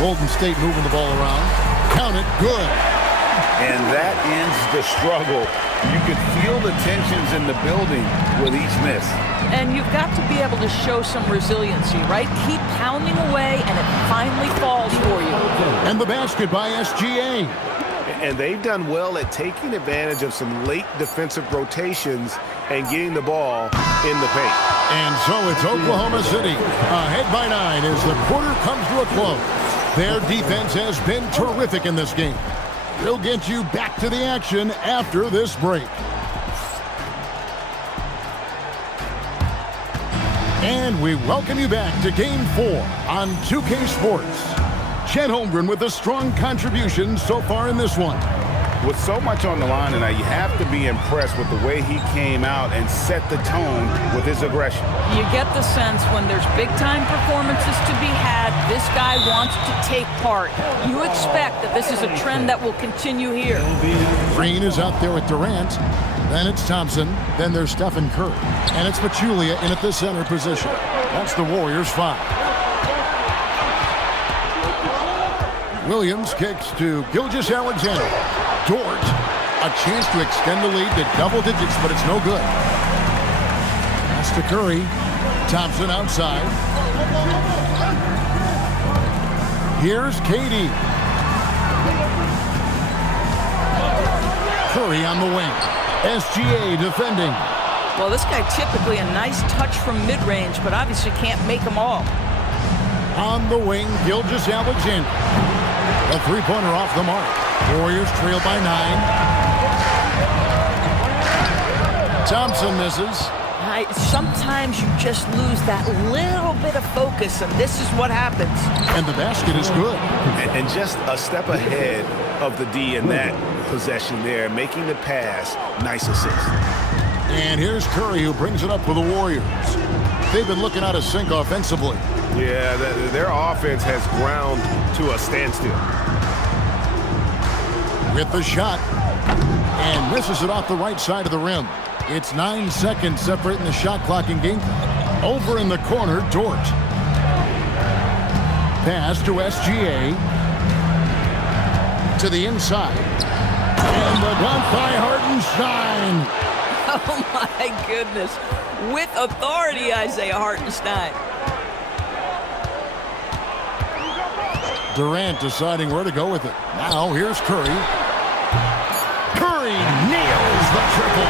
Golden State moving the ball around. Count it, good. And that ends the struggle. You could feel the tensions in the building with each miss. And you've got to be able to show some resiliency, right? Keep pounding away, and it finally falls for you. And the basket by SGA. And they've done well at taking advantage of some late defensive rotations and getting the ball in the paint. And so it's Oklahoma City ahead by 9 as the quarter comes to a close. Their defense has been terrific in this game. We'll get you back to the action after this break. And we welcome you back to Game 4 on 2K Sports. Chet Holmgren with a strong contribution so far in this one. With so much on the line tonight, you have to be impressed with the way he came out and set the tone with his aggression. You get the sense when there's big-time performances to be had, this guy wants to take part. You expect that this is a trend that will continue here. Green is out there with Durant. Then it's Thompson. Then there's Stephen Curry. And it's Pachulia in at the center position. That's the Warriors' 5. Williams kicks to Gilgeous-Alexander. Dort, a chance to extend the lead to double digits, but it's no good. Pass to Curry. Thompson outside. Here's KD. Curry on the wing. SGA defending. Well, this guy typically a nice touch from mid-range, but obviously can't make them all. On the wing, Gilgeous-Alexander. A three-pointer off the mark. Warriors trail by 9. Thompson misses. Sometimes you just lose that little bit of focus, and this is what happens. And the basket is good. And just a step ahead of the D in that possession there, making the pass. Nice assist. And here's Curry, who brings it up for the Warriors. They've been looking out of sync offensively. Yeah, their offense has ground to a standstill. With the shot. And misses it off the right side of the rim. It's 9 seconds separating the shot clock and game clock. Over in the corner, Dort. Pass to SGA. To the inside. And the dunk by Hartenstein. Oh, my goodness. With authority, Isaiah Hartenstein. Durant deciding where to go with it. Now, here's Curry. Curry nails the triple.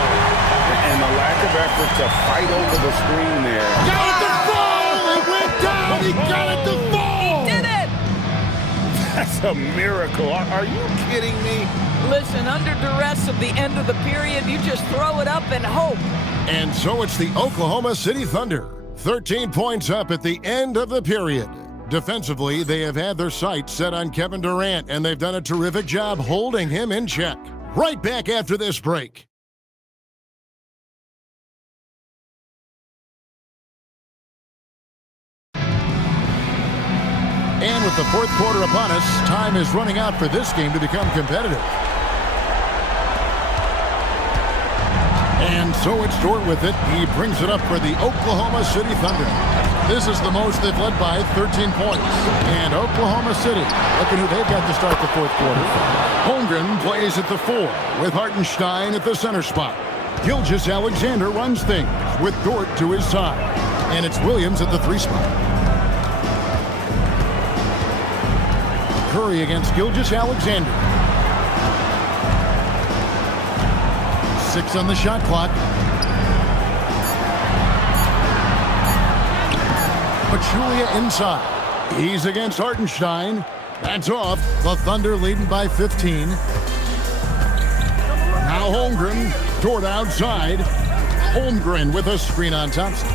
And the lack of effort to fight over the screen there. Got it to fall! It went down! He got it to fall! He did it! That's a miracle. Are you kidding me? Listen, under duress of the end of the period, you just throw it up and hope. And so it's the Oklahoma City Thunder. 13 points up at the end of the period. Defensively, they have had their sights set on Kevin Durant, and they've done a terrific job holding him in check. Right back after this break. And with the fourth quarter upon us, time is running out for this game to become competitive. And so it's Dort with it. He brings it up for the Oklahoma City Thunder. This is the most they've led by 13 points. And Oklahoma City, looking who they've got to start the fourth quarter. Holmgren plays at the 4 with Hartenstein at the center spot. Gilgeous-Alexander runs things with Dort to his side. And it's Williams at the 3 spot. Curry against Gilgeous-Alexander. 6 on the shot clock. Pachulia inside. He's against Hartenstein. That's off. The Thunder leading by 15. Now Holmgren. Dort outside. Holmgren with a screen on Thompson.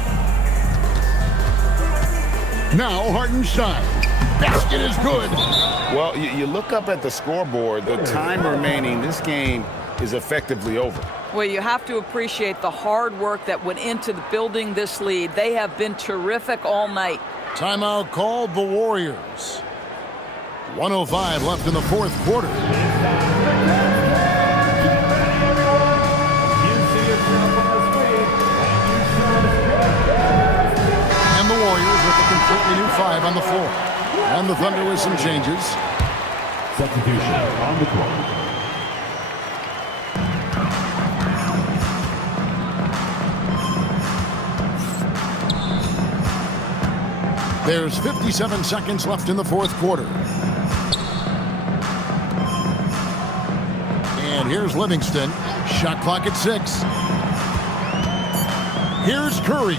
Now Hartenstein. Basket is good. Well, you look up at the scoreboard. The time remaining, this game is effectively over. Well, you have to appreciate the hard work that went into building this lead. They have been terrific all night. Timeout called the Warriors. 1:05 left in the fourth quarter. And the Warriors with a completely new 5 on the floor. And the Thunder with some changes. Substitution on the court. There's 57 seconds left in the fourth quarter. And here's Livingston. Shot clock at 6. Here's Curry.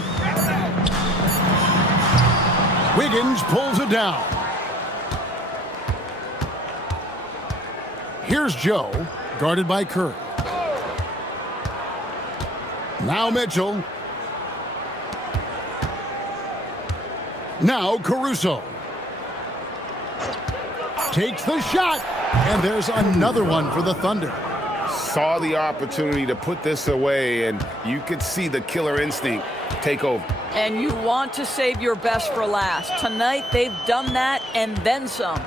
Wiggins pulls it down. Here's Joe, guarded by Curry. Now Mitchell. Now Caruso. Takes the shot. And there's another one for the Thunder. Saw the opportunity to put this away, and you could see the killer instinct take over. And you want to save your best for last. Tonight, they've done that and then some.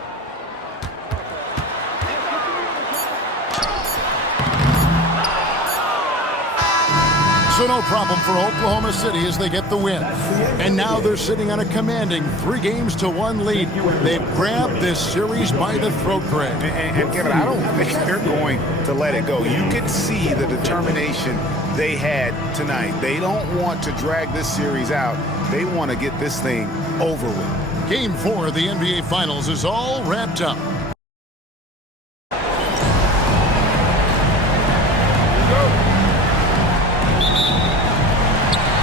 So no problem for Oklahoma City as they get the win. And now they're sitting on a commanding 3-1 lead. They've grabbed this series by the throat, Greg. And Kevin, I don't think they're going to let it go. You can see the determination they had tonight. They don't want to drag this series out. They want to get this thing over with. Game 4 of the NBA Finals is all wrapped up.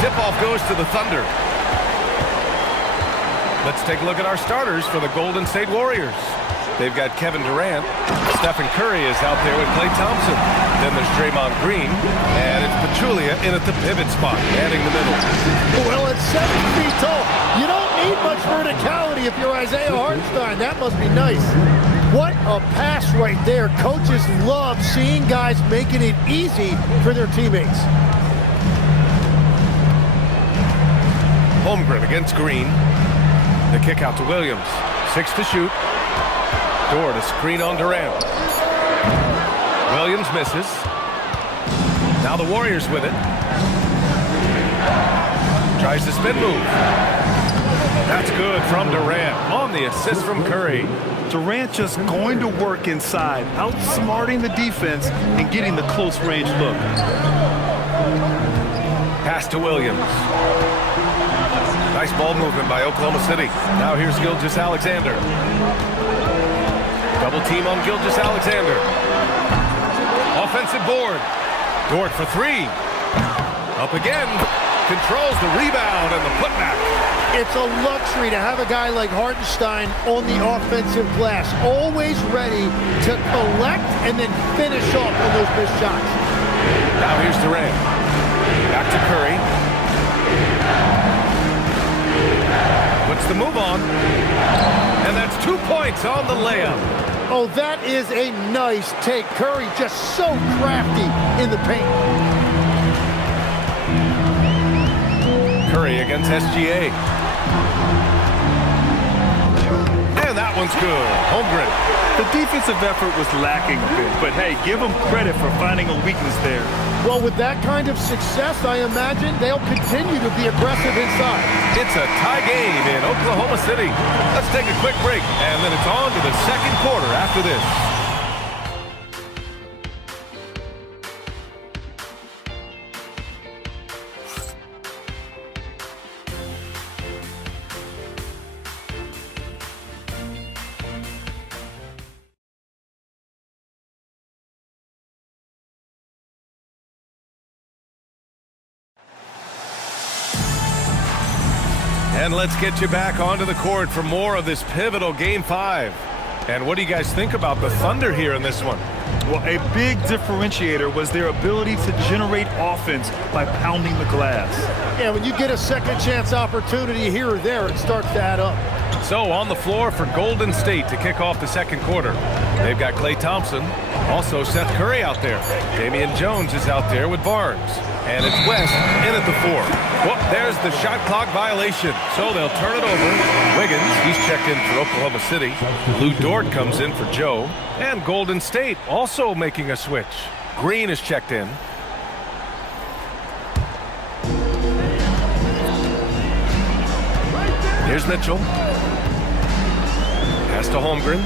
Tip-off goes to the Thunder. Let's take a look at our starters for the Golden State Warriors. They've got Kevin Durant. Stephen Curry is out there with Klay Thompson. Then there's Draymond Green. And it's Pachulia in at the pivot spot, manning the middle. Well, at 7 feet tall, you don't need much verticality if you're Isaiah Hartenstein. That must be nice. What a pass right there. Coaches love seeing guys making it easy for their teammates. Holmgren against Green. The kick out to Williams. 6 to shoot. Dort to screen on Durant. Williams misses. Now the Warriors with it. Tries to spin move. That's good from Durant on the assist from Curry. Durant just going to work inside, outsmarting the defense and getting the close range look. Pass to Williams. Nice ball movement by Oklahoma City. Now here's Gilgeous-Alexander. Double team on Gilgeous-Alexander. Offensive board. Dort for 3. Up again. Controls the rebound and the putback. It's a luxury to have a guy like Hartenstein on the offensive glass, always ready to collect and then finish off on those missed shots. Now here's Durant. Back to Curry. Puts the move on. And that's 2 points on the layup. Oh, that is a nice take. Curry just so crafty in the paint. Curry against SGA. And that one's good. Holmgren. The defensive effort was lacking a bit, but hey, give them credit for finding a weakness there. Well, with that kind of success, I imagine they'll continue to be aggressive inside. It's a tie game in Oklahoma City. Let's take a quick break, and then it's on to the second quarter after this. And let's get you back onto the court for more of this pivotal Game 5. And what do you guys think about the Thunder here in this one? Well, a big differentiator was their ability to generate offense by pounding the glass. Yeah, when you get a second chance opportunity here or there, it starts to add up. So on the floor for Golden State to kick off the second quarter. They've got Klay Thompson, also Seth Curry out there. Damian Jones is out there with Barnes. And it's West in at the 4. Well, there's the shot clock violation. So they'll turn it over. Wiggins, he's checked in for Oklahoma City. Lou Dort comes in for Joe. And Golden State also making a switch. Green is checked in. Here's Mitchell. Pass to Holmgren.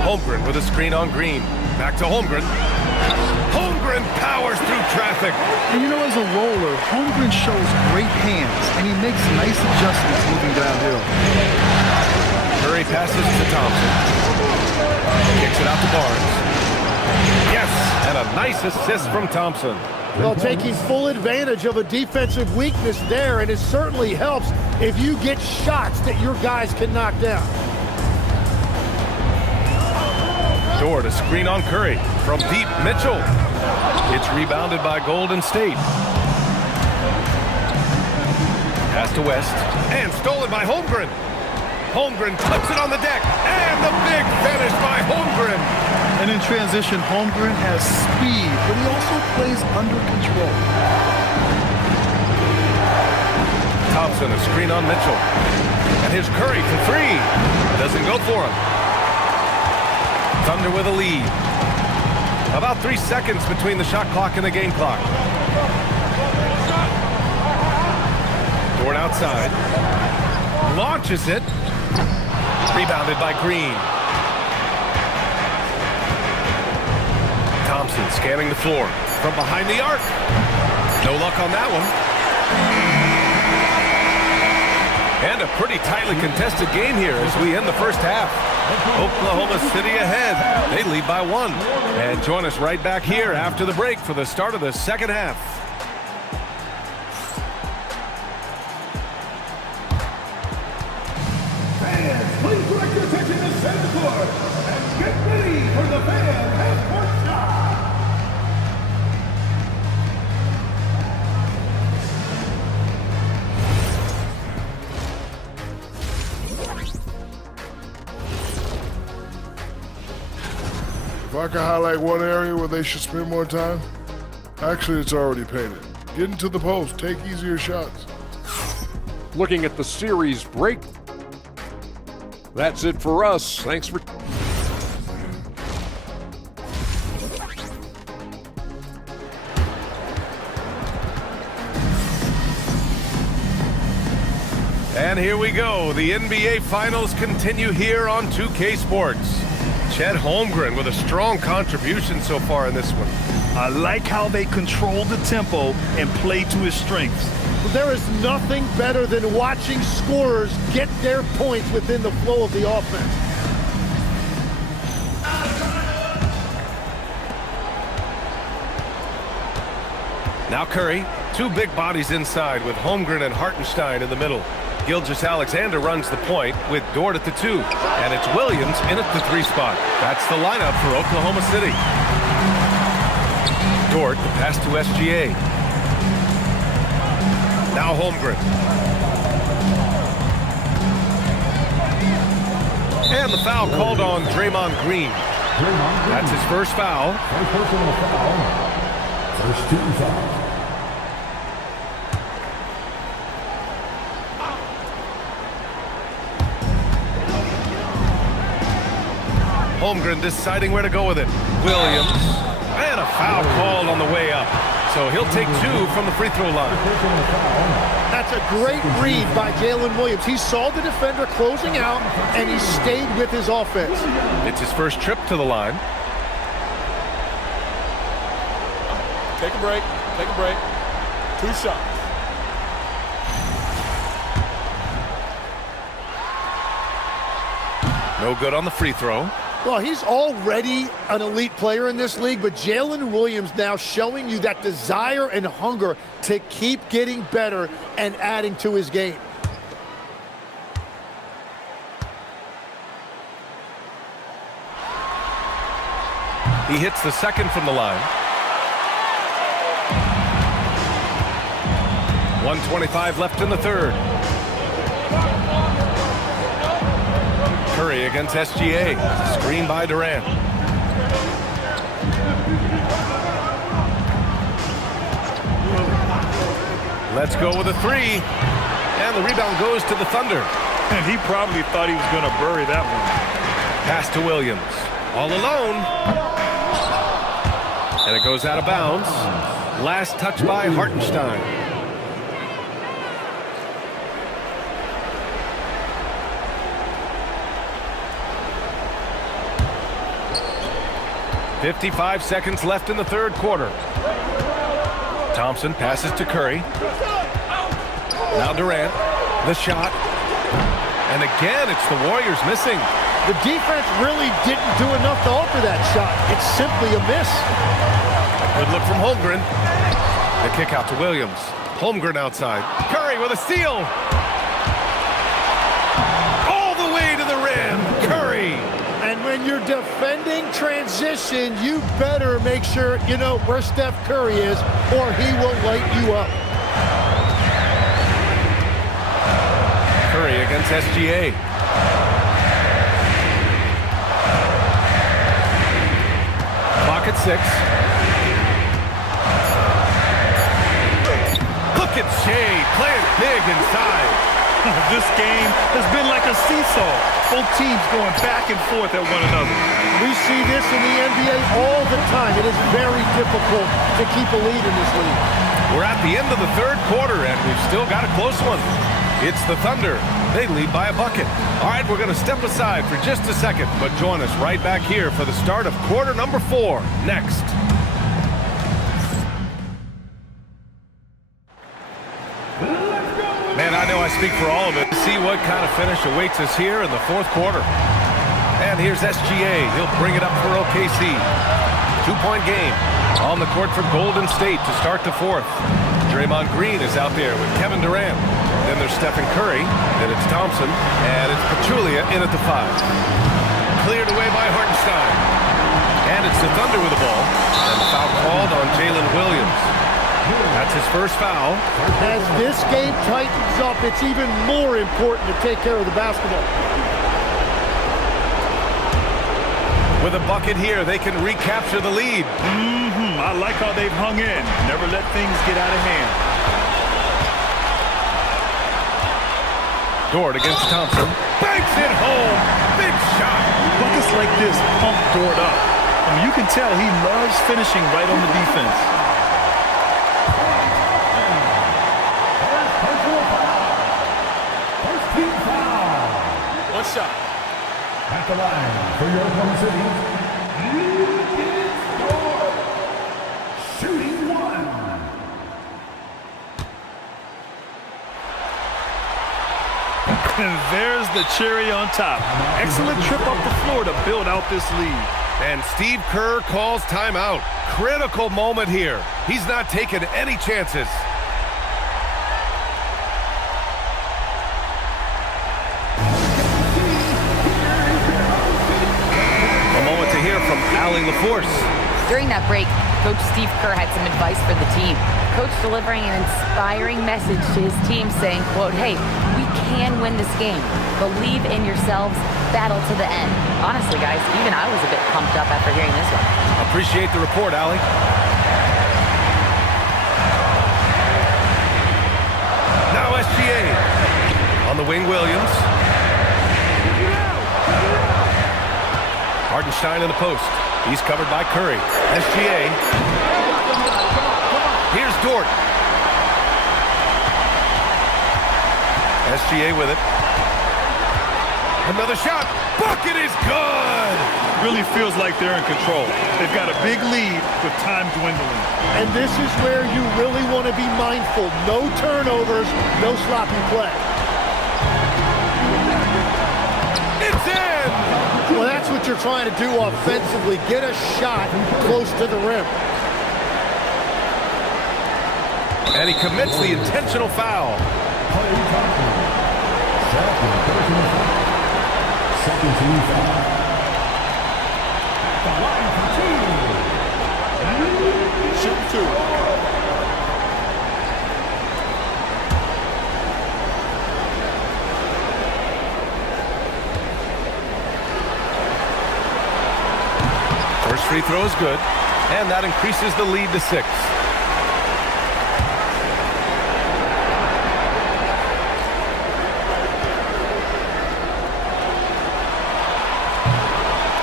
Holmgren with a screen on Green. Back to Holmgren. Holmgren powers through traffic. And you know, as a roller, Holmgren shows great hands, and he makes nice adjustments moving downhill. Curry passes to Thompson. Kicks it out to Barnes. Yes, and a nice assist from Thompson. Well, taking full advantage of a defensive weakness there, and it certainly helps if you get shots that your guys can knock down. Dort a screen on Curry. From deep, Mitchell. It's rebounded by Golden State. Pass to West. And stolen by Holmgren. Holmgren puts it on the deck, and the big finish by Holmgren. And in transition, Holmgren has speed, but he also plays under control. Thompson, a screen on Mitchell. And here's Curry for three. Doesn't go for him. Thunder with a lead. About 3 seconds between the shot clock and the game clock. Dort outside. Launches it. Rebounded by Green. Thompson scanning the floor from behind the arc. No luck on that one. And a pretty tightly contested game here as we end the first half. Oklahoma City ahead. They lead by 1. And join us right back here after the break for the start of the second half. Fans, please direct your attention to center court and get ready for the fan half-court shot. If I could highlight one area where they should spend more time, actually it's already painted. Get into the post, take easier shots. Looking at the series break. That's it for us. Thanks for... And here we go. The NBA Finals continue here on 2K Sports. Chet Holmgren with a strong contribution so far in this one. I like how they control the tempo and play to his strengths. Well, there is nothing better than watching scorers get their points within the flow of the offense. Now Curry, 2 big bodies inside with Holmgren and Hartenstein in the middle. Gilgeous-Alexander runs the point with Dort at the 2. And it's Williams in at the 3 spot. That's the lineup for Oklahoma City. Dort, the pass to SGA. Now Holmgren. And the foul called on Draymond Green. That's his first foul. First team foul. Holmgren deciding where to go with it. Williams. And a foul called on the way up. So he'll take 2 from the free throw line. That's a great read by Jalen Williams. He saw the defender closing out, and he stayed with his offense. It's his first trip to the line. Take a break. Take a break. 2 shots. No good on the free throw. Well, he's already an elite player in this league, but Jalen Williams now showing you that desire and hunger to keep getting better and adding to his game. He hits the second from the line. 1:25 left in the third. Curry against SGA. Screen by Durant. Let's go with a 3. And the rebound goes to the Thunder. And he probably thought he was going to bury that one. Pass to Williams. All alone. And it goes out of bounds. Last touch by Hartenstein. .55 seconds left in the third quarter. Thompson passes to Curry. Now Durant. The shot. And again, it's the Warriors missing. The defense really didn't do enough to alter that shot. It's simply a miss. Good look from Holmgren. The kick out to Williams. Holmgren outside. Curry with a steal. All the way to the rim. Curry. And when you're defending transition, you better make sure you know where Steph Curry is, or he will light you up. Curry against SGA. 6. Look at Shea playing big inside. This game has been like a seesaw. Both teams going back and forth at one another. We see this in the NBA all the time. It is very difficult to keep a lead in this league. We're at the end of the third quarter, and we've still got a close one. It's the Thunder. They lead by a bucket. All right, we're going to step aside for just a second, but join us right back here for the start of quarter number 4 next. Man, I know I speak for all of it. See what kind of finish awaits us here in the fourth quarter. And here's SGA. He'll bring it up for OKC. 2-point game on the court for Golden State to start the fourth. Draymond Green is out there with Kevin Durant. Then there's Stephen Curry. Then it's Thompson. And it's Pachulia in at the 5. Cleared away by Hartenstein. And it's the Thunder with the ball. And the foul called on Jalen Williams. That's his first foul. As this game tightens up, it's even more important to take care of the basketball. With a bucket here, they can recapture the lead. I like how they've hung in. Never let things get out of hand. Dort against Thompson. Banks it home. Big shot. Buckets like this pump Dort up. I mean, you can tell he loves finishing right on the defense. One shot. At the line for your Oklahoma City, shooting 1. And there's the cherry on top. Excellent trip up the floor to build out this lead. And Steve Kerr calls timeout. Critical moment here. He's not taking any chances. From Allie LaForce. During that break, Coach Steve Kerr had some advice for the team. Coach delivering an inspiring message to his team saying, quote, hey, we can win this game. Believe in yourselves. Battle to the end. Honestly, guys, even I was a bit pumped up after hearing this one. Appreciate the report, Allie. Now SGA. On the wing, Williams. Hartenstein in the post. He's covered by Curry. SGA. Here's Dort. SGA with it. Another shot. Bucket is good. Really feels like they're in control. They've got a big lead with time dwindling. And this is where you really want to be mindful. No turnovers, no sloppy play. It's in! Well, that's what you're trying to do offensively. Get a shot close to the rim. And he commits the intentional foul. Second team foul. The line for 2. Shoot 2. First free throw is good, and that increases the lead to 6.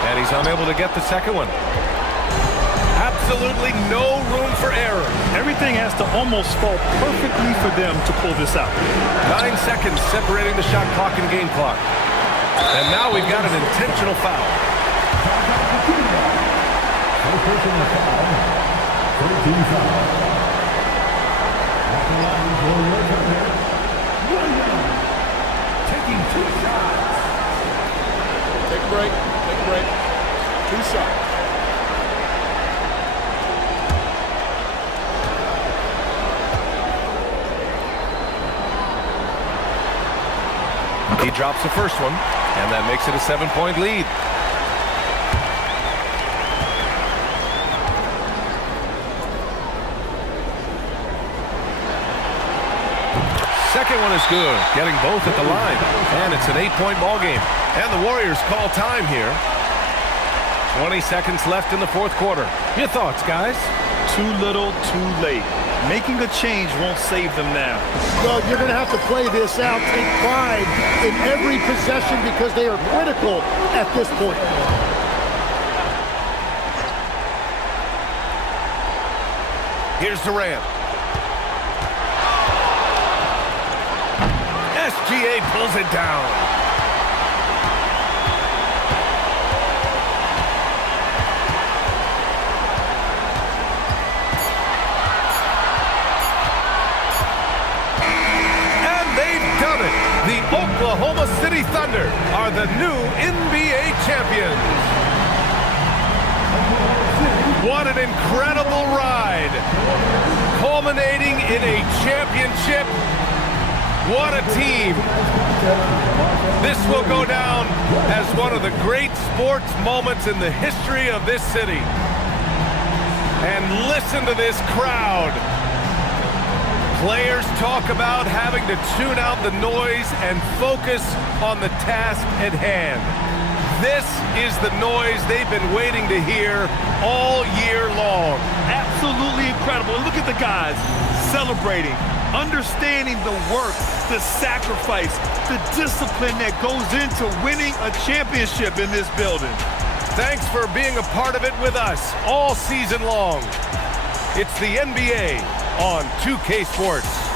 And he's unable to get the second one. Absolutely no room for error. Everything has to almost fall perfectly for them to pull this out. 9 seconds separating the shot clock and game clock. And now we've got an intentional foul. Personal foul. 13 foul. At the line for your Thunder, Williams taking 2 shots. Take a break. Take a break. 2 shots. He drops the first one, and that makes it a 7-point lead. Second one is good, getting both at the line. And it's an 8-point ball game. And the Warriors call time here. 20 seconds left in the fourth quarter. Your thoughts, guys? Too little, too late. Making a change won't save them now. Well, you're going to have to play this out, take pride in every possession because they are critical at this point. Here's Durant. SGA pulls it down. The Oklahoma City Thunder are the new NBA champions. What an incredible ride, culminating in a championship. What a team. This will go down as one of the great sports moments in the history of this city. And listen to this crowd. Players talk about having to tune out the noise and focus on the task at hand. This is the noise they've been waiting to hear all year long. Absolutely incredible. Look at the guys celebrating, understanding the work, the sacrifice, the discipline that goes into winning a championship in this building. Thanks for being a part of it with us all season long. It's the NBA on 2K Sports.